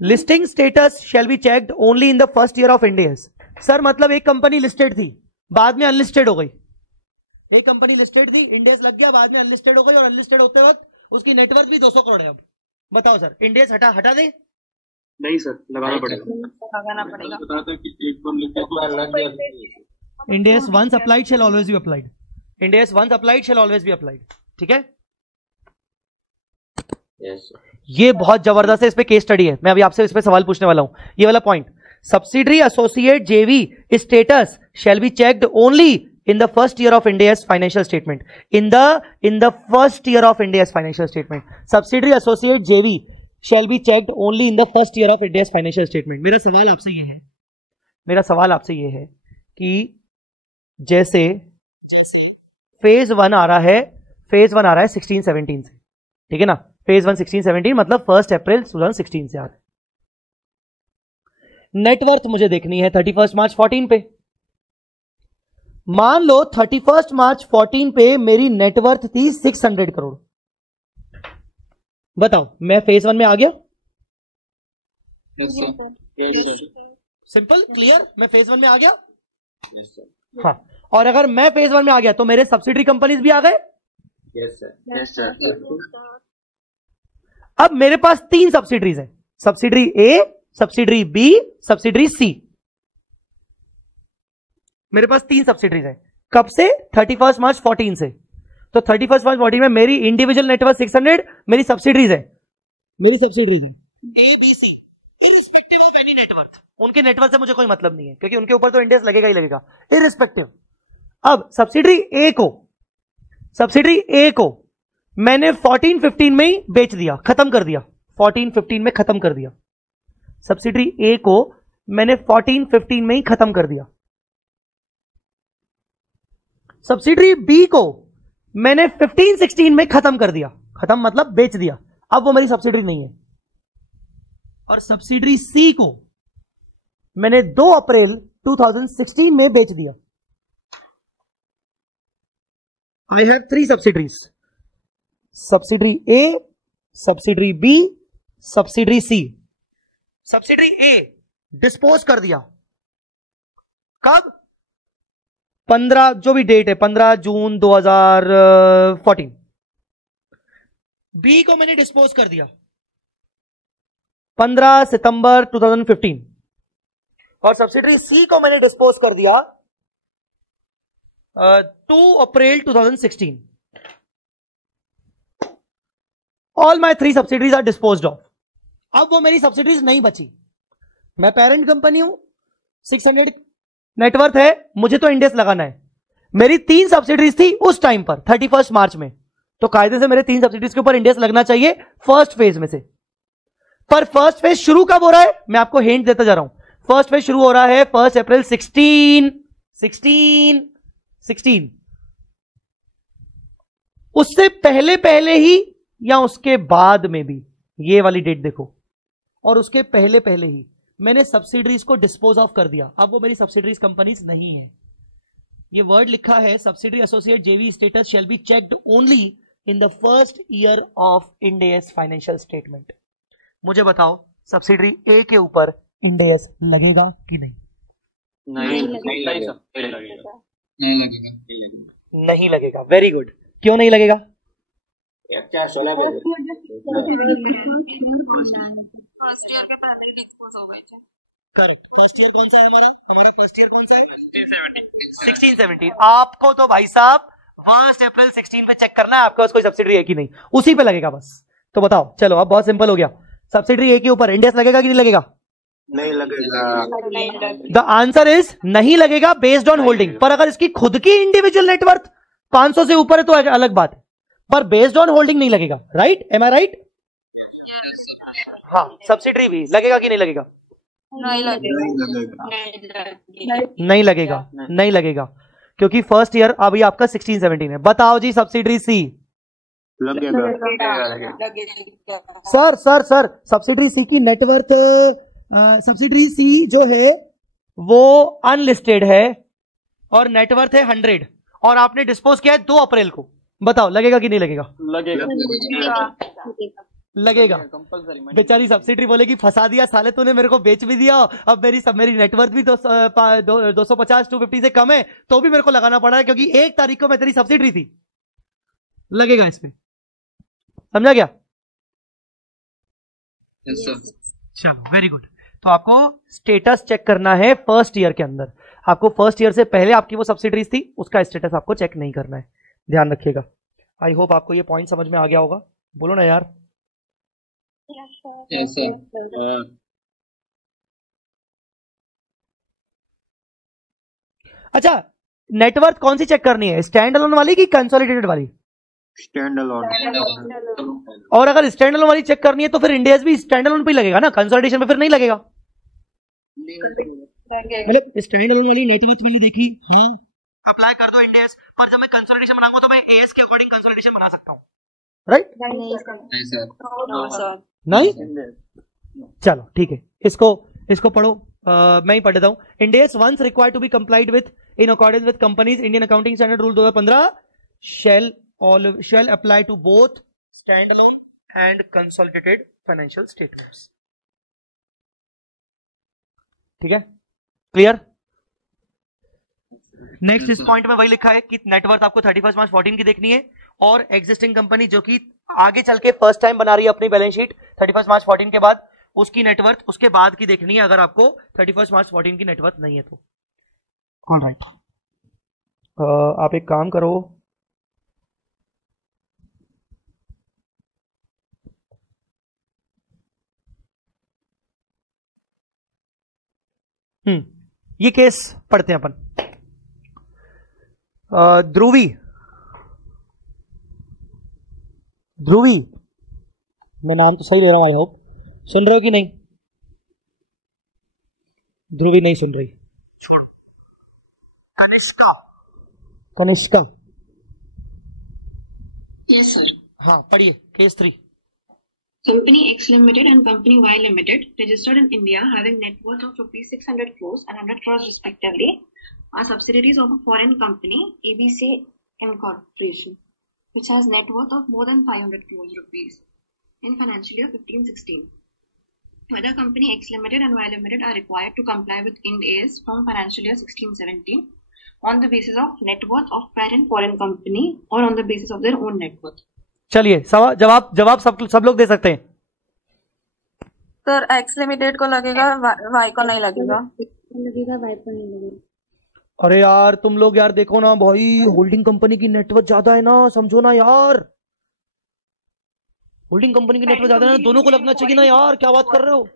Listing status shall be checked only in the first year of Indians. Sir मतलब एक कंपनी लिस्टेड थी, बाद में अनलिस्टेड हो गई, एक कंपनी लिस्टेड थी, इंडियस लग गया, बाद में अनलिस्टेड हो गई, और अनलिस्टेड होते वक्त उसकी नेटवर्थ भी 200 करोड़ है। अब बताओ सर, इंडियस हटा दे? नहीं सर, लगाना पड़ेगा, लगाना पड़ेगा। बताता है कि एक बार लिख के Ind AS once applied shall always be applied, Ind AS once applied shall always be applied, ठीक है। ये बहुत जबरदस्त है, इस पे केस स्टडी है, मैं अभी आपसे इस पे सवाल पूछने वाला हूं, ये वाला पॉइंट। सब्सिडरी एसोसिएट जेवी status shall be checked only in the first year of India's financial statement, in the first year of India's financial statement, subsidiary associate JV shall be checked only in the first year of India's financial statement। मेरा सवाल आपसे ये है कि जैसे phase 1 आ रहा है 16-17 से, ठीक है ना, फेज 1 16-17 मतलब 1 अप्रैल 2016 से आ रहा है। नेटवर्थ मुझे देखनी है 31 मार्च 14 पे। मान लो 31 मार्च 14 पे मेरी नेटवर्थ थी 600 करोड़, बताओ मैं फेज 1 में आ गया? सिंपल क्लियर, मैं फेज 1 में आ गया? हाँ, और अगर मैं फेज 1 में आ गया तो मेरे सब्सिडरी कंपनीज भी आ गए? Yes sir. अब मेरे पास 3 सब्सिडरीज हैं, subsidiary A, subsidiary B, subsidiary सी। मेरे पास 3 सब्सिडरीज हैं, कब से? 31 मार्च 14 से। तो 31 मार्च 14 में मेरी इंडिविजुअल नेटवर्थ 600, मेरी सब्सिडरीज है, उनके नेटवर्थ से मुझे कोई मतलब नहीं है, क्योंकि उनके ऊपर तो इंडियस लगेगा ही लगेगा इररिस्पेक्टिव। अब सब्सिडरी ए को मैंने 14-15 में ही बेच दिया, खत्म कर दिया, 14-15 में खत्म कर दिया। सब्सिडरी ए को मैंने 14-15 में ही खत्म कर दिया। सब्सिडरी बी को मैंने 15-16 में खत्म कर दिया, खत्म मतलब बेच दिया, अब वो मेरी सब्सिडरी नहीं है। और सब्सिडरी सी को मैंने 2 अप्रैल 2016 में बेच दिया। I have 3 subsidiaries, subsidiary A, subsidiary B, subsidiary C. Subsidiary A dispose कर दिया, कब? 15 जो भी डेट है, 15 जून 2014। बी को मैंने डिस्पोज कर दिया 15 सितंबर 2015, और सब्सिडरी सी को मैंने डिस्पोज कर दिया 2 April 2016। All my 3 subsidiaries are disposed of. अब वो मेरी सब्सिडरीज नहीं बची, मैं पेरेंट कंपनी हूं, 600 नेटवर्थ है, मुझे तो इंडेस लगाना है। मेरी 3 सब्सिडीज थी उस टाइम पर 31 मार्च में, तो कायदे से मेरे 3 सब्सिडीज के ऊपर इंडेस लगना चाहिए फर्स्ट फेज में से। पर फर्स्ट फेज शुरू कब हो रहा है, मैं आपको हिंट देता जा रहा हूं। फर्स्ट फेज शुरू हो रहा है 1 अप्रैल 16। उससे पहले पहले ही या उसके बाद में भी, ये वाली डेट देखो, और उसके पहले पहले ही मैंने सब्सिडरीज को डिस्पोज ऑफ कर दिया। अब वो मेरी सब्सिडरीज कंपनीज नहीं है। ये वर्ड लिखा है, सब्सिडरी एसोसिएट जेवी status shall be checked only in the first year of Ind S financial statement. मुझे बताओ सब्सिडरी ए के ऊपर इंड एस लगेगा कि नहीं? नहीं लगेगा। Very good. क्यों नहीं लगेगा? फर्स्ट ईयर के पहले ही डिस्पोज हो गए थे। करेक्ट। फर्स्ट ईयर कौन सा है हमारा फर्स्ट ईयर कौन सा है? 16-17। आपको तो भाई साहब 1 अप्रैल 16 पे चेक करना है आपके पास कोई सब्सिडरी है कि नहीं, उसी पे लगेगा बस। तो बताओ, चलो अब बहुत सिंपल हो गया। सब्सिडरी ए के ऊपर इंडेस लगेगा कि नहीं लगेगा? नहीं लगेगा। द आंसर इज नहीं लगेगा बेस्ड ऑन होल्डिंग। पर अगर इसकी खुद की इंडिविजुअल नेटवर्थ 500 से ऊपर है तो अलग बात है, पर बेस्ड ऑन होल्डिंग नहीं लगेगा। राइट? एम आई राइट? हाँ, सब्सिडरी भी लगेगा कि नहीं लगेगा? नहीं लगेगा। नहीं लगेगा क्योंकि फर्स्ट ईयर अभी आपका 16-17 है। बताओ जी सब्सिडरी सी लगेगा। सर सब्सिडरी सी की नेटवर्थ, सब्सिडरी सी जो है वो अनलिस्टेड है और नेटवर्थ है 100 और आपने डिस्पोज किया है 2 अप्रैल को। बताओ लगेगा कि नहीं लगेगा? लगेगा। बेचारी सब्सिडरी बोलेगी फंसा दिया साले तूने, मेरे को बेच भी दिया, अब मेरी नेटवर्थ भी 250-250 से कम है तो भी मेरे को लगाना पड़ा है क्योंकि 1 तारीख को मैं तेरी सब्सिडरी थी। लगेगा इसमें। समझा गया? चलो वेरी गुड। तो आपको स्टेटस चेक करना है फर्स्ट ईयर के अंदर। आपको फर्स्ट ईयर से पहले आपकी वो सब्सिडरीज थी उसका स्टेटस आपको चेक नहीं करना है, ध्यान रखिएगा। आई होप आपको ये पॉइंट समझ में आ गया होगा। बोलो ना यार। अच्छा, नेटवर्थ कौन सी चेक करनी है, स्टैंड अलोन वाली कि कंसोलिडेटेड वाली? Stand alone. और अगर स्टैंड अलोन वाली चेक करनी है तो फिर इंडियाज भी स्टैंड अलोन पे लगेगा ना, कंसोलिडेशन पे फिर नहीं लगेगा। मतलब स्टैंड अलोन वाली नेटवर्थ वाली देखी, अप्लाई कर दो इंडियाज, पर जब मैं कंसोलिडेशन बनाऊंगा तो मैं एएस के अकॉर्डिंग कंसोलिडेशन बना सकता हूं। राइट? नहीं? चलो ठीक है, इसको पढ़ो। मैं ही पढ़ देता हूं। Ind AS once required to be complied with in accordance with companies Indian accounting standard rule 2015 shall apply to both standalone and consolidated financial statements. ठीक है? क्लियर? नेक्स्ट इस पॉइंट में वही लिखा है कि नेटवर्थ आपको 31 मार्च 14 की देखनी है और एग्जिस्टिंग कंपनी जो कि आगे चल के फर्स्ट टाइम बना रही है अपनी बैलेंस शीट 31 मार्च 14 के बाद, उसकी नेटवर्थ उसके बाद की देखनी है अगर आपको 31 मार्च 14 की नेटवर्थ नहीं है तो। ऑलराइट, आप एक काम करो, ये केस पढ़ते हैं अपन। ध्रुवी, मैं नाम तो सही ले रहा हूं, आई होप। सुन रहे हो कि नहीं? ध्रुवी नहीं सुन रही, छोड़। कनिष्का। Yes sir. हाँ पढ़िए case 3। Company X Limited and Company Y Limited, registered in India, having net worth of rupees 600 crores and 100 crores respectively, are subsidiaries of a foreign company, ABC Incorporation, which has net worth of more than 500 crores rupees in financial year 15-16. Whether Company X Limited and Y Limited are required to comply with Ind AS from financial year 16-17 on the basis of net worth of parent foreign company or on the basis of their own net worth. चलिए जवाब सब लोग दे सकते हैं। Sir x limited को लगेगा, Y को नहीं लगेगा। अरे यार तुम लोग यार देखो ना भाई, होल्डिंग कंपनी की नेटवर्थ ज्यादा है ना, समझो ना यार, होल्डिंग कंपनी की नेटवर्थ ज्यादा है ना, दोनों को लगना चाहिए ना यार, क्या बात कर रहे हो?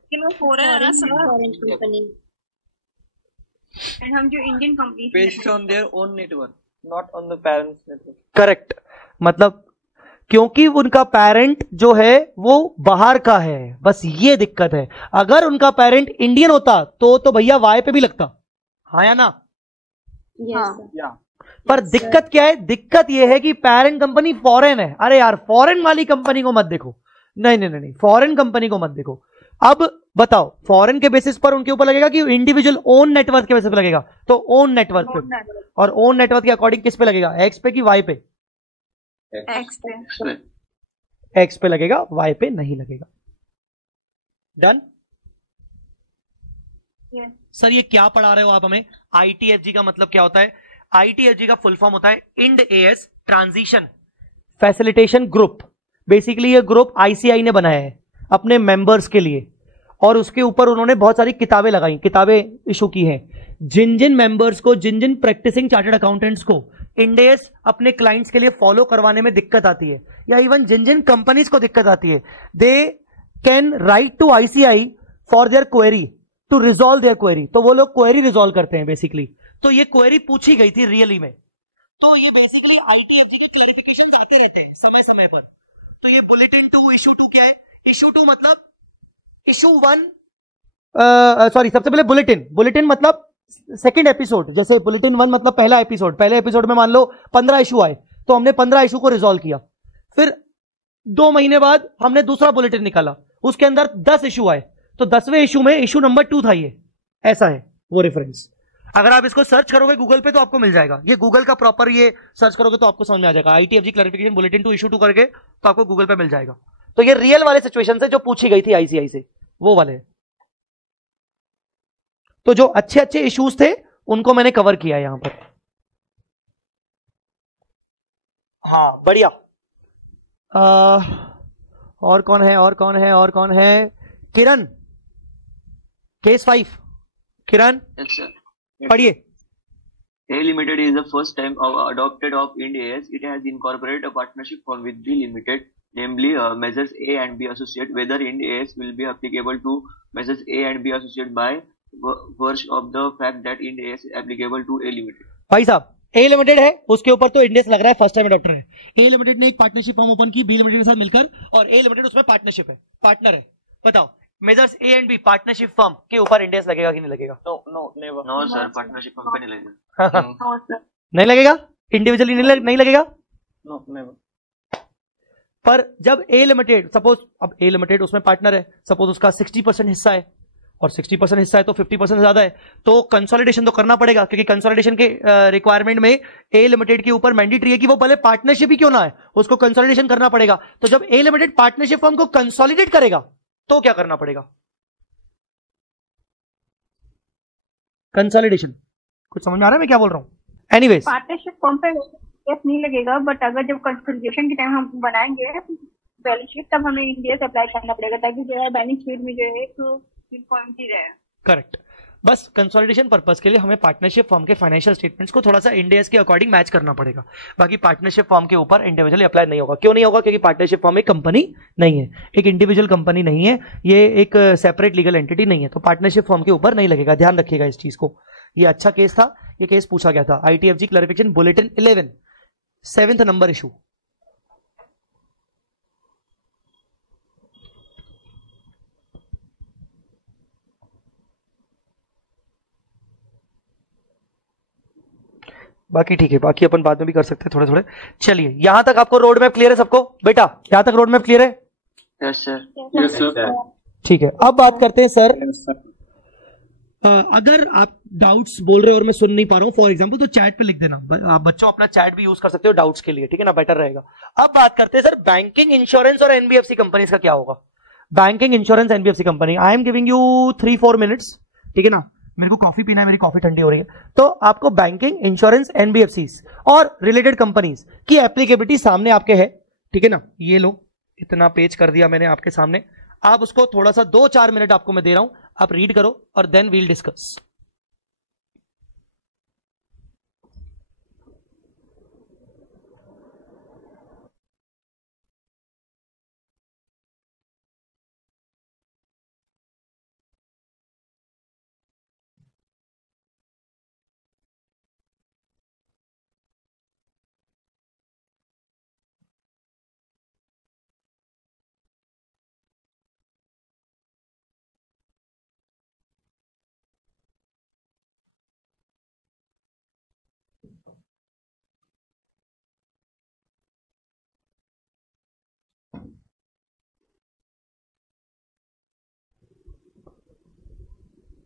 एंड हम जो Indian company Based on their own network, not on the parents' network. Correct, मतलब क्योंकि उनका पेरेंट जो है वो बाहर का है, बस ये दिक्कत है। अगर उनका पेरेंट इंडियन होता तो भैया वाई पे भी लगता, हाँ या ना? Yes. पर दिक्कत क्या है? दिक्कत यह है कि पेरेंट कंपनी फॉरेन है। अरे यार, फॉरेन वाली कंपनी को मत देखो, नहीं नहीं नहीं, फॉरेन कंपनी को मत देखो। अब बताओ, फॉरेन के बेसिस पर उनके ऊपर लगेगा कि इंडिविजुअल ओन नेटवर्क के बेसिस पर लगेगा? तो ओन नेटवर्क पे, और ओन नेटवर्क के अकॉर्डिंग किस पे लगेगा? एक्स पे कि वाई पे? एक्स पे। एक्स पे लगेगा, वाई पे नहीं लगेगा। डन? सर ये क्या पढ़ा रहे हो आप हमें? ITFG का मतलब क्या होता है? ITFG का फुल फॉर्म होता है Ind AS transition facilitation group. Basically ये ग्रुप ICI ने बनाया है अपने मेंबर्स के लिए, और उसके ऊपर उन्होंने बहुत सारी किताबें लगाई, किताबें इशू की हैं। जिन जिन मेंबर्स को, जिन जिन प्रैक्टिसिंग चार्टर्ड अकाउंटेंट्स को इंड AS अपने क्लाइंट्स के लिए फॉलो करवाने में दिक्कत आती है, या इवन जिन जिन कंपनीज को दिक्कत आती है, they can write to ICI for their query to resolve their query. तो वो लोग क्वेरी रिजॉल्व करते हैं बेसिकली। तो ये क्वेरी पूछी गई थी रियली में, तो ये बेसिकली ITFG की क्लैरिफिकेशन आते रहते हैं समय समय पर। तो ये बुलेटिन 2 इशू 2 क्या है? इशू 2 मतलब इशू 1, सॉरी, सबसे पहले बुलेटिन मतलब सेकंड एपिसोड। जैसे बुलेटिन 1 मतलब पहला एपिसोड, पहले एपिसोड में मान लो 15 इशू आए, तो हमने 15 इशू को रिजॉल्व किया। फिर 2 महीने बाद हमने दूसरा बुलेटिन निकाला, उसके अंदर 10 इशू आए, तो 10वें इशू में इशू नंबर 2 था। ये ऐसा है वो रेफरेंस। अगर आप इसको सर्च करोगे गूगल पे तो आपको मिल जाएगा, ये गूगल का प्रॉपर, ये सर्च करोगे तो आपको समझ में आ जाएगा। ITFG क्लैरिफिकेशन बुलेटिन 2 इशू 2 करके तो आपको गूगल पे मिल जाएगा। तो ये रियल वाले सिचुएशन से जो पूछी गई थी ICI से, वो वाले। तो जो अच्छे अच्छे इश्यूज थे उनको मैंने कवर किया यहां पर। हाँ, बढ़िया। और कौन है, और कौन है, और कौन है? किरण, केस 5। किरण पढ़िए। A Limited is the first time adopted of Ind AS. It has incorporated a partnership form with B Limited, namely measures A and B associate. Whether Ind AS will be applicable to measures A and B associate by virtue of the fact that Ind AS is applicable to A Limited. भाई साहब, A Limited है, उसके ऊपर तो end AS लग रहा है, first time adopter है। A Limited ने एक पार्टनरशिप फॉर्म ओपन की B Limited के साथ मिलकर, और A Limited उसमें पार्टनरशिप है, पार्टनर है। बताओ, measures A and B partnership firm के ऊपर इंड AS लगेगा कि नहीं लगेगा? No, never. No sir, partnership firm पे नहीं लगेगा। नहीं लगेगा, इंडिविजुअली नहीं लगेगा। No, never. पर जब A Limited, सपोज अब A Limited उसमें पार्टनर है, सपोज उसका 60% हिस्सा है, और 60% हिस्सा है तो 50% ज्यादा है, तो कंसोलिडेशन तो करना पड़ेगा, क्योंकि कंसोलिडेशन के रिक्वायरमेंट में A Limited के ऊपर मैंडेटरी है कि वो भले पार्टनरशिप ही क्यों ना है, उसको कंसोलिडेशन करना पड़ेगा। तो जब A Limited पार्टनरशिप फर्म को कंसोलिडेट करेगा तो क्या करना पड़ेगा? कंसोलिडेशन। कुछ समझ में आ रहा है मैं क्या बोल रहा हूं? एनीवेज, पार्टनरशिप फॉर्म पे नहीं लगेगा, बट अगर जब कंसोलिडेशन के टाइम हम बनाएंगे बैलेंस शीट, तब हमें इंडिया से अप्लाई करना पड़ेगा, ताकि जो है बैलेंस शीट में जो है तो पॉइंट ही रहे। करेक्ट। बस कंसोलिडेशन पर्पस के लिए हमें पार्टनरशिप फर्म के फाइनेंशियल स्टेटमेंट्स को थोड़ा सा इंड AS के अकॉर्डिंग मैच करना पड़ेगा। बाकी पार्टनरशिप फर्म के ऊपर इंडिविजुअली अप्लाई नहीं होगा। क्यों नहीं होगा? क्योंकि पार्टनरशिप फर्म एक कंपनी नहीं है, एक इंडिविजुअल कंपनी नहीं है, ये एक सेपरेट लीगल एंटिटी नहीं है, तो पार्टनरशिप फर्म के ऊपर नहीं लगेगा। ध्यान रखिएगा इस चीज को। ये अच्छा केस था, ये केस पूछा गया था। ITFG clarification bulletin 11, 7th number issue. बाकी ठीक है, बाकी अपन बाद में भी कर सकते हैं थोड़े थोड़े। चलिए, यहां तक आपको रोड मैप क्लियर है सबको? बेटा यहां तक रोड मैप क्लियर है? Yes sir. Yes sir. ठीक है, अब बात करते हैं सर, अगर आप डाउट्स बोल रहे हो और मैं सुन नहीं पा रहा हूं फॉर एग्जांपल, तो चैट पे लिख देना। आप बच्चों अपना चैट भी यूज कर सकते हो डाउट्स के लिए, ठीक है ना, बेटर रहेगा। अब बात करते हैं सर बैंकिंग, इंश्योरेंस और NBFC कंपनीज का क्या होगा। Banking, insurance, NBFC company. I am giving you 3-4 minutes, ठीक है ना। मेरे को कॉफी पीना है, मेरी कॉफी ठंडी हो रही है। तो आपको बैंकिंग, इंश्योरेंस, NBFCs और रिलेटेड कंपनीज की एप्लीकेबिलिटी सामने आपके है, ठीक है ना। ये लो, इतना पेज कर दिया मैंने आपके सामने। आप उसको थोड़ा सा 2-4 मिनट आपको मैं दे रहा हूं, आप रीड करो और देन वील डिस्कस।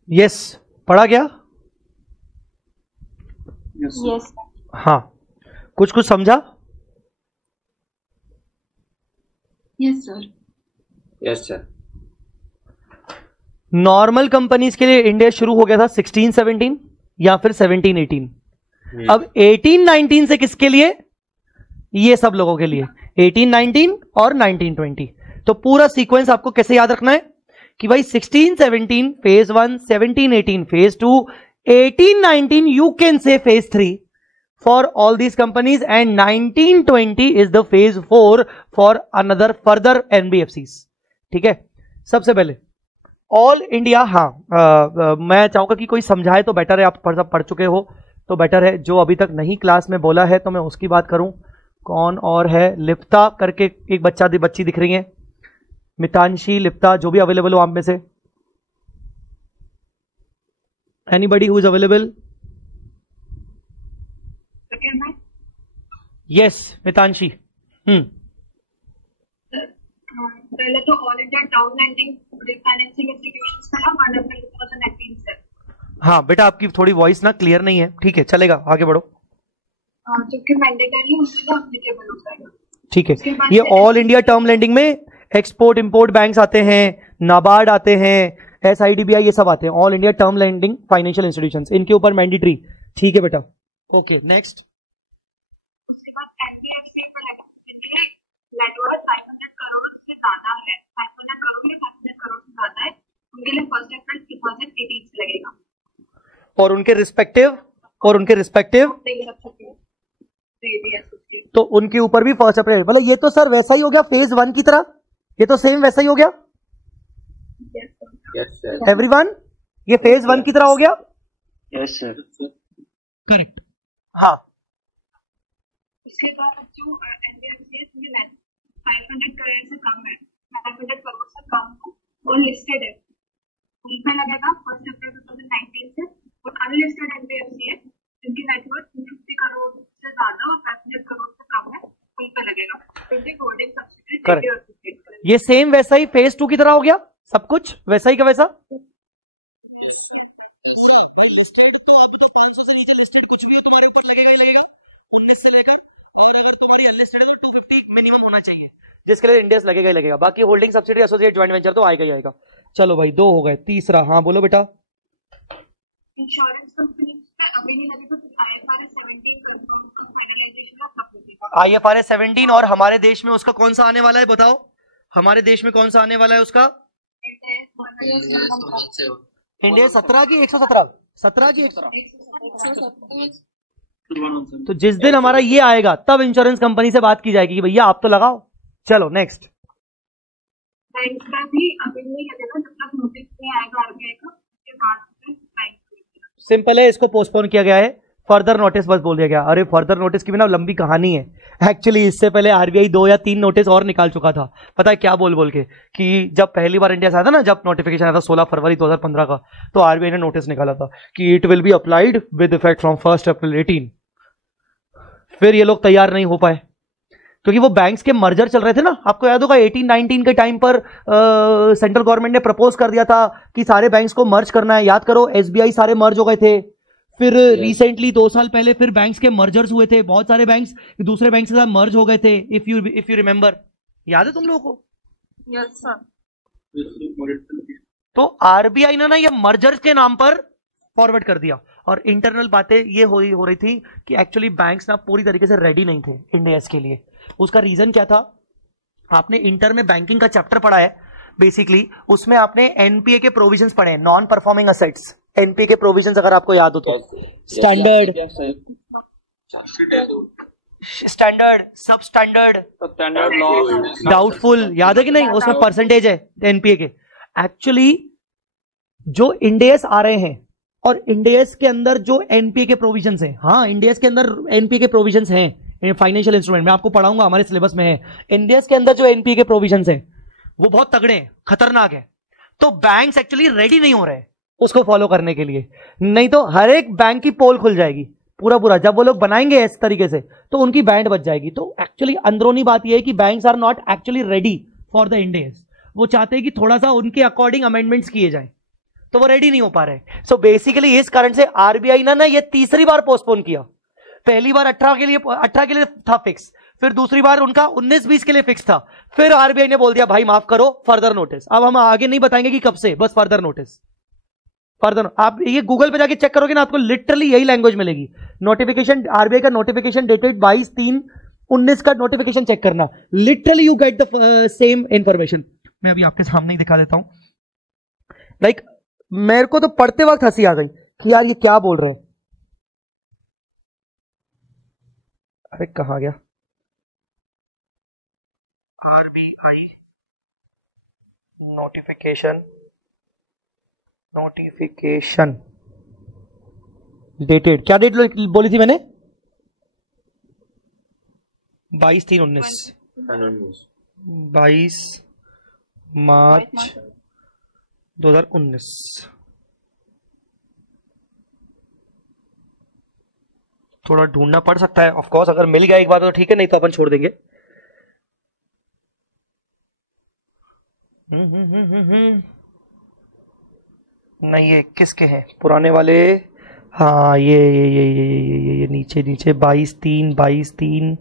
यस, पढ़ा गया? यस हाँ, कुछ कुछ समझा? Yes sir. Yes sir. Normal companies के लिए इंडिया शुरू हो गया था 16-17 या फिर 17-18। अब 18-19 से किसके लिए? ये सब लोगों के लिए 18-19 और 19-20। तो पूरा सीक्वेंस आपको कैसे याद रखना है कि भाई 16-17 phase 1, 17-18 phase 2, 18-19 you can say phase 3 for all these companies and 19-20 is the phase 4 for another further NBFCs। ठीक है, सबसे पहले ऑल इंडिया। हाँ, मैं चाहूंगा कि कोई समझाए तो बेटर है, आप पढ़ चुके हो तो बेटर है। जो अभी तक नहीं क्लास में बोला है तो मैं उसकी बात करूं। कौन और है? लिप्ता करके एक बच्ची दिख रही है, मितांशी, लिप्ता, जो भी अवेलेबल हो आप में से। Anybody who is available? Yes Mitanshi. पहले तो all India term lending financing institutions का 1 अप्रैल 2019 से। हाँ बेटा, आपकी थोड़ी वॉइस ना क्लियर नहीं है। ठीक है, चलेगा, आगे बढ़ो। जो कि मैंडेटरी है उसके लिए एप्लीकेबल हो जाएगा। ठीक है, ये ऑल इंडिया टर्म लैंडिंग में एक्सपोर्ट इंपोर्ट बैंक्स आते हैं, नाबार्ड आते हैं, SIDBI, ये सब आते हैं। All India term lending financial institutions, इनके ऊपर मैंडेटरी। ठीक है बेटा, ओके नेक्स्ट। उसके बाद NBFC नेटवर्क 500 करोड़ से ज्यादा है, 500 करोड़ या 500 करोड़ से ज्यादा है, उनके लिए 1 अप्रैल 2018 से लगेगा। और उनके रिस्पेक्टिव तो उनके ऊपर भी 1 अप्रैल। मतलब ये तो सर वैसा ही हो गया फेज 1 की तरह, ये तो सेम वैसा ही हो गया। Yes sir. एवरीवन, ये फेज 1 की तरह हो गया। Yes sir. करेक्ट। हाँ, उसके बाद जो NBFCs में 500 करोड़ से कम है, 500 करोड़ से कम और लिस्टेड है, उन पे लगेगा 1 अप्रैल 2019 से। और अनलिस्टेड NBFC है जिनकी नेटवर्थ 250 करोड़ से ज्यादा और 500 करोड़ से कम है, उन पे लगेगा। Holding subsidy. ये सेम वैसा ही फेज 2 की तरह हो गया, सब कुछ वैसा ही का वैसा। जिसके लिए इंडियस लगेगा ही लगेगा, बाकी holding subsidy associate joint venture तो आएगा ही आएगा। चलो भाई, 2 हो गए, तीसरा। हाँ बोलो बेटा। इंश्योरेंस कंपनी पे अभी नहीं लगेगा, तो IFRS 17 कंफर्म का फाइनलाइजेशन ऑफ लगेगा। IFRS 17 और हमारे देश में उसका कौन सा आने वाला है बताओ? हमारे देश में कौन सा आने वाला है उसका? इंडिया 17 की 117, 17 की 117। तो जिस दिन हमारा ये आएगा तब इंश्योरेंस कंपनी से बात की जाएगी कि भैया आप तो लगाओ। चलो नेक्स्ट। बैंक का भी अभी नहीं लगेगा जब तक नोटिस नहीं आएगा RBI का, उसके बाद बैंक। सिंपल है, इसको पोस्टपोन किया गया है, फर्दर नोटिस बस बोल दिया गया। अरे फर्दर नोटिस की भी ना लंबी कहानी है एक्चुअली। इससे पहले RBI 2 या 3 नोटिस और निकाल चुका था, पता है क्या बोल के, कि जब पहली बार इंडिया से आया था ना, जब नोटिफिकेशन आया था 16 फरवरी 2015 का, तो RBI ने नोटिस निकाला था कि it will be applied with effect from 1 अप्रैल 18। फिर ये लोग तैयार नहीं हो पाए क्योंकि वो बैंक्स के मर्जर चल रहे थे ना। आपको याद होगा 18-19 के टाइम पर सेंट्रल गवर्नमेंट ने प्रपोज कर दिया था कि सारे बैंक्स को मर्ज करना है। याद करो, SBI सारे मर्ज हो गए थे। फिर रिसेंटली 2 साल पहले फिर बैंक्स के मर्जर्स हुए थे, बहुत सारे बैंक्स दूसरे बैंक के साथ मर्ज हो गए थे, इफ यू रिमेंबर। याद है तुम लोगों को? Yes sir. तो RBI ने ना ये मर्जर्स के नाम पर फॉरवर्ड कर दिया। और इंटरनल बातें ये हो रही थी कि एक्चुअली बैंक्स ना पूरी तरीके से रेडी नहीं थे इंडियाज के लिए। उसका रीजन क्या था? आपने इंटर में बैंकिंग का चैप्टर पढ़ा है बेसिकली, उसमें आपने NPA के प्रोविजंस पढ़े हैं, नॉन परफॉर्मिंग असेट्स। NPA के प्रोविजंस अगर आपको याद हो तो स्टैंडर्ड, सब स्टैंडर्ड, डाउटफुल, याद है कि नहीं? उसमें परसेंटेज है NPA के। एक्चुअली जो इंडियस आ रहे हैं और इंडियस के अंदर जो NPA के प्रोविजंस हैं, हाँ इंडियस के अंदर NPA के प्रोविजंस हैं फाइनेंशियल इंस्ट्रूमेंट में, आपको पढ़ाऊंगा, हमारे सिलेबस में है। इंडियस के अंदर जो NPA के प्रोविजंस हैं वो बहुत तगड़े हैं, खतरनाक है। तो बैंक्स एक्चुअली रेडी नहीं हो रहे उसको फॉलो करने के लिए, नहीं तो हर एक बैंक की पोल खुल जाएगी पूरा। जब वो लोग बनाएंगे इस तरीके से तो उनकी बैंड बच जाएगी। तो एक्चुअली अंदरूनी बात यह है कि banks are not actually ready for the Indians. वो चाहते हैं कि थोड़ा सा उनके अकॉर्डिंग अमेंडमेंट्स किए जाएं। तो वो रेडी नहीं हो पा रहे। सो बेसिकली इस कारण से आरबीआई ना ये तीसरी बार पोस्टपोन किया। पहली बार 18 के लिए था फिक्स, फिर दूसरी बार उनका 19-20 के लिए फिक्स था, फिर आरबीआई ने बोल दिया भाई माफ करो, फर्दर नोटिस। अब हम आगे नहीं बताएंगे कि कब से, बस फर्दर नोटिस। फर्दर आप ये गूगल पे जाके चेक करोगे ना, आपको लिटरली यही लैंग्वेज मिलेगी। नोटिफिकेशन आरबीआई का नोटिफिकेशन डेटेड 22/3/19 का नोटिफिकेशन चेक करना, literally you get the same information. मैं अभी आपके सामने ही दिखा देता हूं। लाइक मेरे को तो पढ़ते वक्त हंसी आ गई कि यार ये क्या बोल रहे हैं। अरे कहां गया आरबीआई नोटिफिकेशन डेटेड, क्या डेट बोली थी मैंने? 22/3/19, 22 मार्च 2019। थोड़ा ढूंढना पड़ सकता है ऑफ कोर्स, अगर मिल गया एक बार तो ठीक है, नहीं तो अपन छोड़ देंगे। नहीं ये किसके हैं पुराने वाले? हाँ ये नीचे 22/3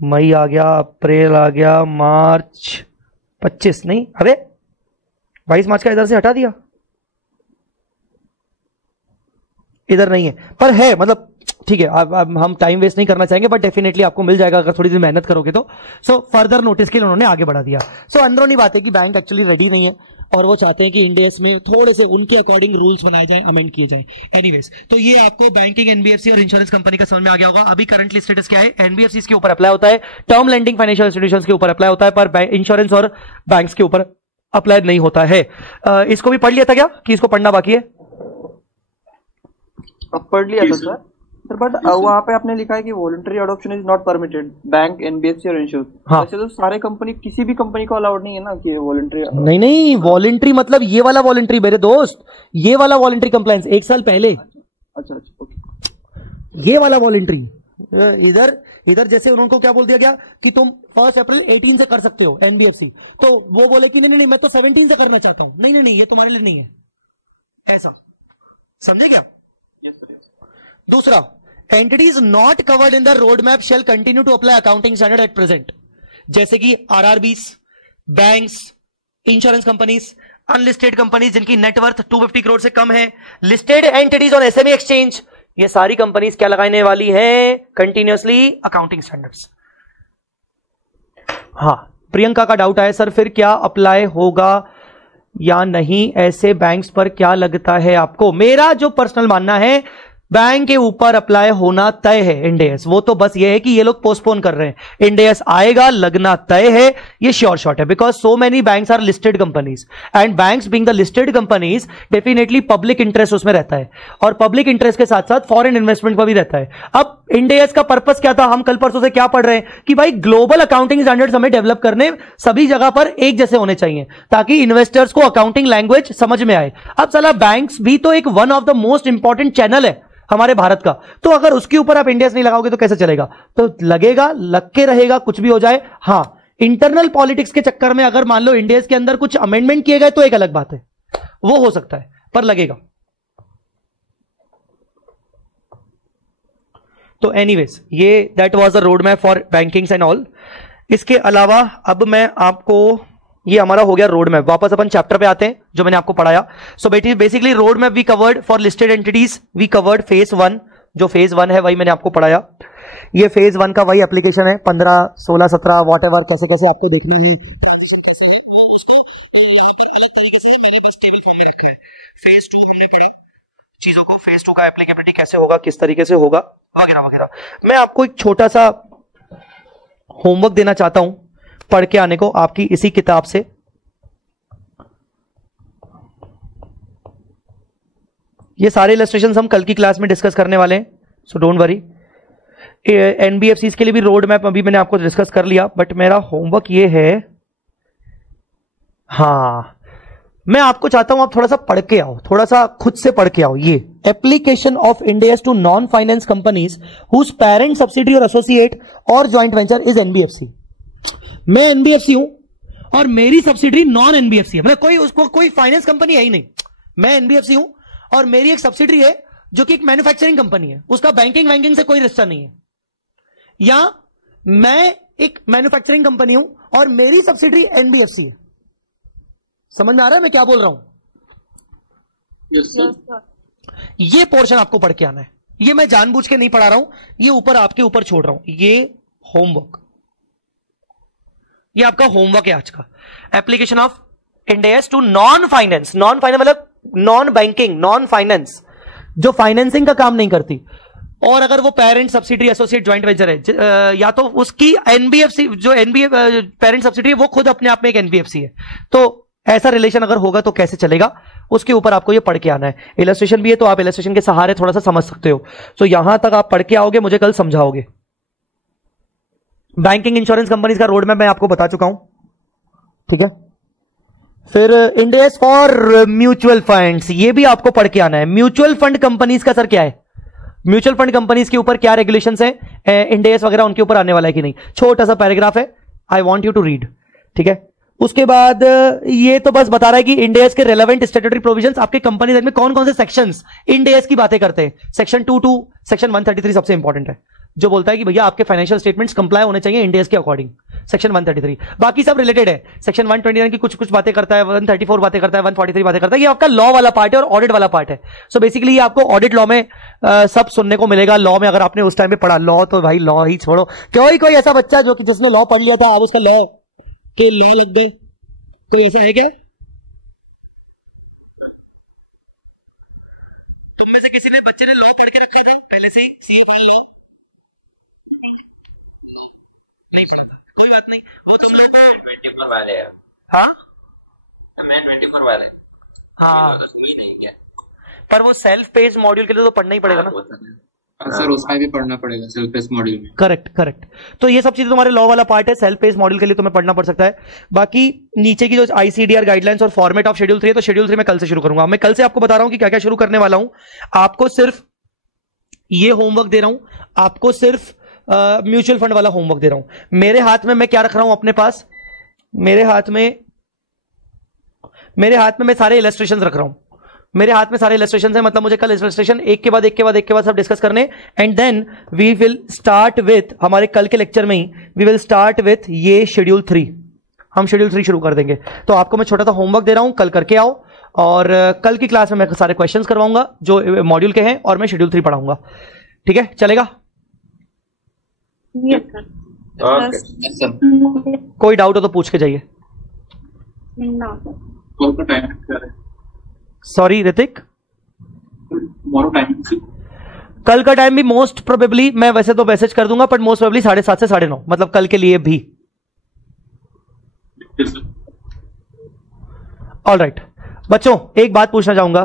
मई आ गया, अप्रैल आ गया, मार्च 25 नहीं, अरे 22 मार्च का इधर से हटा दिया, इधर नहीं है पर है, मतलब ठीक है। अब हम टाइम वेस्ट नहीं करना चाहेंगे, बट डेफिनेटली आपको मिल जाएगा अगर थोड़ी सी मेहनत करोगे तो। सो फर्दर नोटिस के लिए उन्होंने आगे बढ़ा दिया। सो अंदरूनी बात है कि बैंक एक्चुअली रेडी नहीं है और वो चाहते हैं कि इंडियस में थोड़े से उनके अकॉर्डिंग रूल्स बनाए जाए, अमेंड किए जाए। एनीवेज, तो ये आपको बैंकिंग, एनबीएफसी और इंश्योरेंस कंपनी का समझ में आ गया होगा। अभी करंटली स्टेटस क्या है? एनबीएफसी के ऊपर अप्लाई होता है, टर्म लेंडिंग फाइनेंशियल इंस्टीट्यूशंस के ऊपर अप्लाई होता है, पर इंश्योरेंस और बैंक्स के ऊपर अप्लाई नहीं होता है। इसको भी पढ़ लिया था क्या कि इसको पढ़ना बाकी है? पढ़ लिया था सर, बट वहाँ पे आपने लिखा है कि voluntary adoption is not permitted, bank, NBFC और इंश्योरेंस। हाँ। वैसे तो सारे कंपनी, किसी भी कंपनी को अलाउड नहीं है ना कि वॉलंटरी। नहीं वॉलंटरी मतलब ये वाला वॉलंटरी मेरे दोस्त, ये वाला वॉलंटरी कंप्लायंस 1 साल पहले। अच्छा ओके। ये वाला वॉलंटरी इधर जैसे उनको क्या बोल दिया गया कि तुम 1 अप्रैल 18 से कर सकते हो एनबीएफसी, तो वो बोले कि नहीं मैं तो 17 से करना चाहता हूं। नहीं ये तुम्हारे लिए नहीं है, ऐसा समझे क्या? दूसरा, entities not covered in the road map shall continue to apply accounting standard at present, जैसे कि RRBs, banks, insurance companies, unlisted companies जिनकी नेटवर्थ 250 करोड़ से कम है, listed entities on SME exchange, ये सारी कंपनीज क्या लगाने वाली हैं? Continuously accounting standards. हाँ, प्रियंका का डाउट आया सर फिर क्या अप्लाई होगा या नहीं, ऐसे बैंक्स पर क्या लगता है आपको? मेरा जो पर्सनल मानना है, बैंक के ऊपर अप्लाई होना तय है इंडेस। वो तो बस ये है कि ये लोग पोस्टपोन कर रहे हैं, इंडेस आएगा, लगना तय है, ये श्योर शॉट है, because so many banks are listed companies and banks being the listed companies definitely public interest उसमें रहता है, और पब्लिक इंटरेस्ट के साथ साथ फॉरेन इन्वेस्टमेंट का भी रहता है। अब इंडेस का पर्पस क्या था? हम कल परसों से क्या पढ़ रहे हैं कि भाई ग्लोबल अकाउंटिंग स्टैंडर्ड्स हमें डेवलप करने, सभी जगह पर एक जैसे होने चाहिए ताकि इन्वेस्टर्स को अकाउंटिंग लैंग्वेज समझ में आए। अब साला बैंक्स भी तो एक one of the most important channel है हमारे भारत का, तो अगर उसके ऊपर आप इंडेस नहीं लगाओगे तो कैसे चलेगा? तो लगेगा, लग के रहेगा, कुछ भी हो जाए। हां, इंटरनल पॉलिटिक्स के चक्कर में अगर मान लो इंडेस के अंदर कुछ अमेंडमेंट किए गए तो एक अलग बात है, वो हो सकता है, पर लगेगा। तो एनीवेज, ये that was the road map for bankings and all. इसके अलावा अब मैं आपको, ये हमारा हो गया रोड मैप। वापस अपन चैप्टर पे आते हैं जो मैंने आपको पढ़ाया। So basically road map we covered for listed entities, we covered phase 1, जो फेज 1 है वही मैंने आपको पढ़ाया। ये फेज 1 का वही एप्लीकेशन है, 15, 16, 17 वॉट एवर कैसे कैसे आपको देखनी है, फेज 2 हमने पढ़ा चीजों को, फेज 2 का एप्लीकेबिलिटी कैसे होगा, किस तरीके से होगा, वगैरह वगैरह। मैं आपको एक छोटा सा होमवर्क देना चाहता हूं पढ़ के आने को आपकी इसी किताब से। ये सारे इलस्ट्रेशंस हम कल की क्लास में डिस्कस करने वाले हैं, सो डोंट वरी। एनबीएफसी के लिए भी रोड मैप अभी मैंने आपको डिस्कस कर लिया, बट मेरा होमवर्क ये है, हाँ, मैं आपको चाहता हूं आप थोड़ा सा पढ़ के आओ, थोड़ा सा खुद से पढ़ के आओ। ये application of Ind AS to non finance companies whose parent subsidy और एसोसिएट और ज्वाइंट वेंचर इज एनबीएफसी। मैं एनबीएफसी हूं और मेरी सब्सिडरी नॉन एनबीएफसी है, मतलब कोई उसको कोई फाइनेंस कंपनी है ही नहीं, मैं एनबीएफसी हूं और मेरी एक सब्सिडरी है जो कि एक मैन्युफैक्चरिंग कंपनी है, उसका बैंकिंग से कोई रिश्ता नहीं है, या मैं एक मैन्युफैक्चरिंग कंपनी हूं और मेरी सब्सिडरी एनबीएफसी है। समझ में आ रहा है मैं क्या बोल रहा हूं? Yes sir. ये पोर्शन आपको पढ़ के आना है, ये मैं जानबूझ के नहीं पढ़ा रहा हूं, ये ऊपर आपके ऊपर छोड़ रहा हूं। ये होमवर्क, ये आपका होमवर्क है आज का। Application of Ind AS to non finance, non finance मतलब नॉन बैंकिंग, नॉन फाइनेंस, जो फाइनेंसिंग का काम नहीं करती। और अगर वो parent subsidiary associate joint venture है, या तो उसकी एनबीएफसी, जो पेरेंट सब्सिडरी है वो खुद अपने आप में एक एनबीएफसी है, तो ऐसा रिलेशन अगर होगा तो कैसे चलेगा, उसके ऊपर आपको ये पढ़ के आना है। इलस्ट्रेशन भी है तो आप इलस्ट्रेशन के सहारे थोड़ा सा समझ सकते हो। तो यहां तक आप पढ़ के आओगे, मुझे कल समझाओगे। बैंकिंग इंश्योरेंस कंपनीज का रोड मैप मैं आपको बता चुका हूं, ठीक है। फिर end S for mutual funds, ये भी आपको पढ़ के आना है। म्यूचुअल फंड कंपनीज का सर क्या है, म्यूचुअल फंड कंपनीज के ऊपर क्या रेगुलेशंस है, इंड एस वगैरह उनके ऊपर आने वाला है कि नहीं, छोटा सा पैराग्राफ है, I want you to read, ठीक है। उसके बाद ये तो बस बता रहा है कि इंड एस के रेलेवेंट स्टैट्यूटरी प्रोविजंस आपके कंपनी में कौन कौन से सेक्शंस इंड एस की बातें करते हैं। सेक्शन 22, सेक्शन 133 सबसे इंपॉर्टेंट है, जो बोलता है कि भैया आपके फाइनेंशियल स्टेटमेंट्स कंप्लाई होने चाहिए इंड एस के अकॉर्डिंग, सेक्शन 133। बाकी सब रिलेटेड है, सेक्शन 129 की कुछ कुछ बातें करता है, 134 बातें करता है, 143 बातें करता है। ये आपका लॉ वाला पार्ट है और ऑडिट वाला पार्ट है। सो बेसिकली ये आपको ऑडिट लॉ में सब सुनने को मिलेगा। लॉ में अगर आपने उस टाइम पे पढ़ा लॉ, तो भाई लॉ ही छोड़ो। कोई ऐसा बच्चा जो कि जिसने लॉ पढ़ लिया था, अब उसका लॉ के लॉ लग गई, तो ऐसा है क्या? तुम में से किसी ने बच्चे ने लॉ पढ़ के रखा था पहले से ही? नहीं पढ़ा, कोई बात नहीं। और तुम लोग 24 वाले हैं? हाँ, मैं 24 वाले। हाँ, कोई नहीं क्या, पर वो सेल्फ पेस मॉड्यूल के लिए तो पढ़ना ही पड़ेगा ना सर, उसमें भी पढ़ना पड़ेगा सेल्फ पेस मॉड्यूल में। करेक्ट। तो ये सब चीजें तुम्हारे लॉ वाला पार्ट है, सेल्फ पेस मॉड्यूल के लिए तुम्हें पढ़ना पड़ सकता है। बाकी नीचे की जो आईसीडीआर गाइडलाइंस और फॉर्मेट ऑफ शेड्यूल 3 है, तो शेड्यूल 3 मैं कल से शुरू करूंगा। मैं कल से आपको बता रहा हूं कि क्या क्या शुरू करने वाला हूं। आपको सिर्फ ये होमवर्क दे रहा हूं, आपको सिर्फ म्यूचुअल फंड वाला होमवर्क दे रहा हूं। मेरे हाथ में मैं क्या रख रहा हूं अपने पास, मेरे हाथ में मैं सारे इलस्ट्रेशन रख रहा हूं। मेरे हाथ में सारे इलस्ट्रेशन है, मतलब मुझे कल इलस्ट्रेशन एक के बाद सब डिस्कस करने, and then we will start with, हमारे कल के लेक्चर में ही वी विल स्टार्ट विथ ये शेड्यूल 3। हम शेड्यूल 3 शुरू कर देंगे। तो आपको मैं छोटा सा होमवर्क दे रहा हूं, कल करके आओ, और कल की क्लास में मैं सारे क्वेश्चंस करवाऊंगा जो मॉड्यूल के हैं, और मैं शेड्यूल 3 पढ़ाऊंगा, ठीक है, चलेगा? कोई डाउट हो तो पूछ के जाइए। सॉरी ऋतिक, कल का टाइम भी मोस्ट प्रोबेबली, मैं वैसे तो मैसेज कर दूंगा, बट मोस्ट प्रोबेबली 7:30 से 9:30, मतलब कल के लिए भी। ऑलराइट बच्चों, एक बात पूछना चाहूंगा,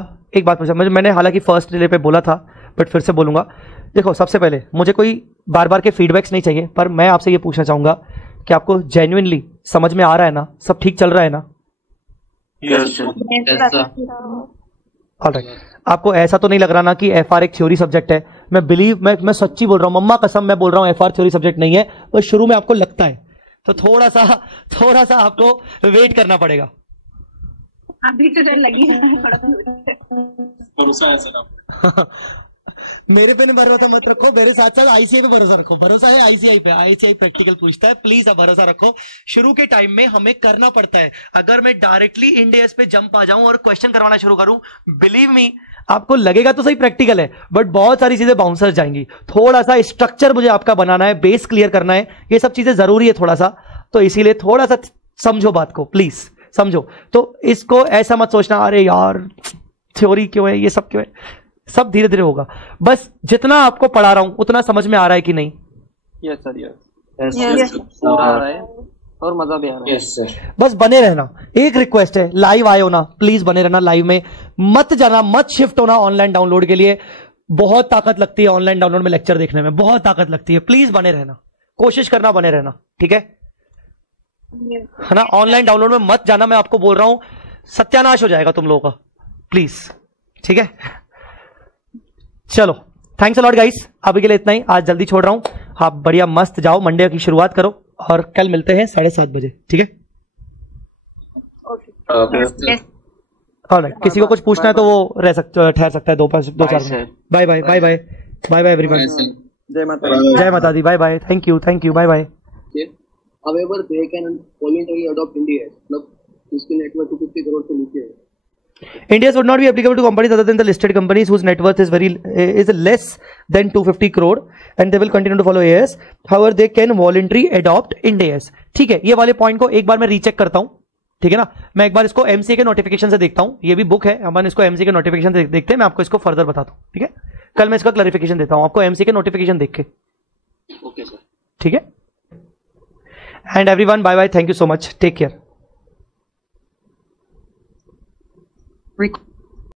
मैंने हालांकि फर्स्ट डे पे बोला था, बट फिर से बोलूंगा। देखो, सबसे पहले मुझे कोई बार बार के फीडबैक्स नहीं चाहिए, पर मैं आपसे ये पूछना चाहूंगा कि आपको जेन्युइनली समझ में आ रहा है ना, सब ठीक चल रहा है ना? ऑलराइट, आपको ऐसा तो नहीं लग रहा ना कि एफआर एक थ्योरी सब्जेक्ट है? मैं सच्ची बोल रहा हूं, मम्मा कसम मैं बोल रहा हूं, एफआर थ्योरी सब्जेक्ट नहीं है। बस शुरू में आपको लगता है, तो थोड़ा सा आपको वेट करना पड़ेगा। अभी तो डर लगी भरोसा है सर आप मेरे पे भरोसा मत रखो, मेरे साथ साथ आईसीआई पे भरोसा रखो। भरोसा है आईसीआई पे, आईसीआई प्रैक्टिकल पूछता है, प्लीज आप भरोसा रखो। शुरू के टाइम में हमें करना पड़ता है। अगर मैं डायरेक्टली इंड एस पे जंप आ जाऊं और क्वेश्चन करवाना शुरू करूं, बिलीव मी, आपको लगेगा तो सही प्रैक्टिकल है, बट बहुत सारी चीजें बाउंसर जाएंगी। थोड़ा सा स्ट्रक्चर मुझे आपका बनाना है, बेस क्लियर करना है, ये सब चीजें जरूरी है थोड़ा सा, तो इसीलिए थोड़ा सा समझो बात को, प्लीज समझो। तो इसको ऐसा मत सोचना अरे यार थ्योरी क्यों है, ये सब क्यों है, सब धीरे धीरे होगा। बस जितना आपको पढ़ा रहा हूं उतना समझ में आ रहा है कि नहीं? यस सर, यस आ रहा है और मजा भी आ रहा है। Yes sir. बस बने रहना। एक रिक्वेस्ट है, लाइव आए हो ना, प्लीज बने रहना लाइव में, मत जाना, मत शिफ्ट होना ऑनलाइन डाउनलोड के लिए। बहुत ताकत लगती है ऑनलाइन डाउनलोड में लेक्चर देखने में, बहुत ताकत लगती है। प्लीज बने रहना, कोशिश करना बने रहना, ठीक है ना? ऑनलाइन डाउनलोड में मत जाना, मैं आपको बोल रहा हूं, सत्यानाश हो जाएगा तुम लोगों का, प्लीज, ठीक है? चलो, थैंक्स अ लॉट गाइस, अभी के लिए इतना ही। आज जल्दी छोड़ रहा हूं, आप बढ़िया मस्त जाओ, मंडे की शुरुआत करो, और कल मिलते हैं 7:30 बजे, ठीक है? ऑलराइट, किसी को कुछ पूछना है तो वो ठहर सकता है 2-4 minute. Bye bye bye bye bye bye everyone. जय माता दी। जय माता दी। Bye bye. Thank you bye bye. However, they can voluntarily adopt India. मतलब उसके नेटवर्क 250 करोड़ से नीचे है। India's would not be applicable to companies other than the listed companies whose net worth is less than 250 crore and they will continue to follow AS. However, they can voluntarily adopt IndAS. ठीक है, ये वाले point को एक बार मैं recheck करता हूं, ठीक है ना। मैं एक बार इसको एमसीए के नोटिफिकेशन से देखता हूं, ये भी बुक है, अपन इसको एमसीए के नोटिफिकेशन से देखते हैं, मैं आपको इसको फर्दर बताता हूं, ठीक है। कल मैं इसका क्लैरिफिकेशन देता हूं आपको एमसीए के नोटिफिकेशन देख के। ओके सर, ठीक है। And everyone bye bye, thank you so much, take care.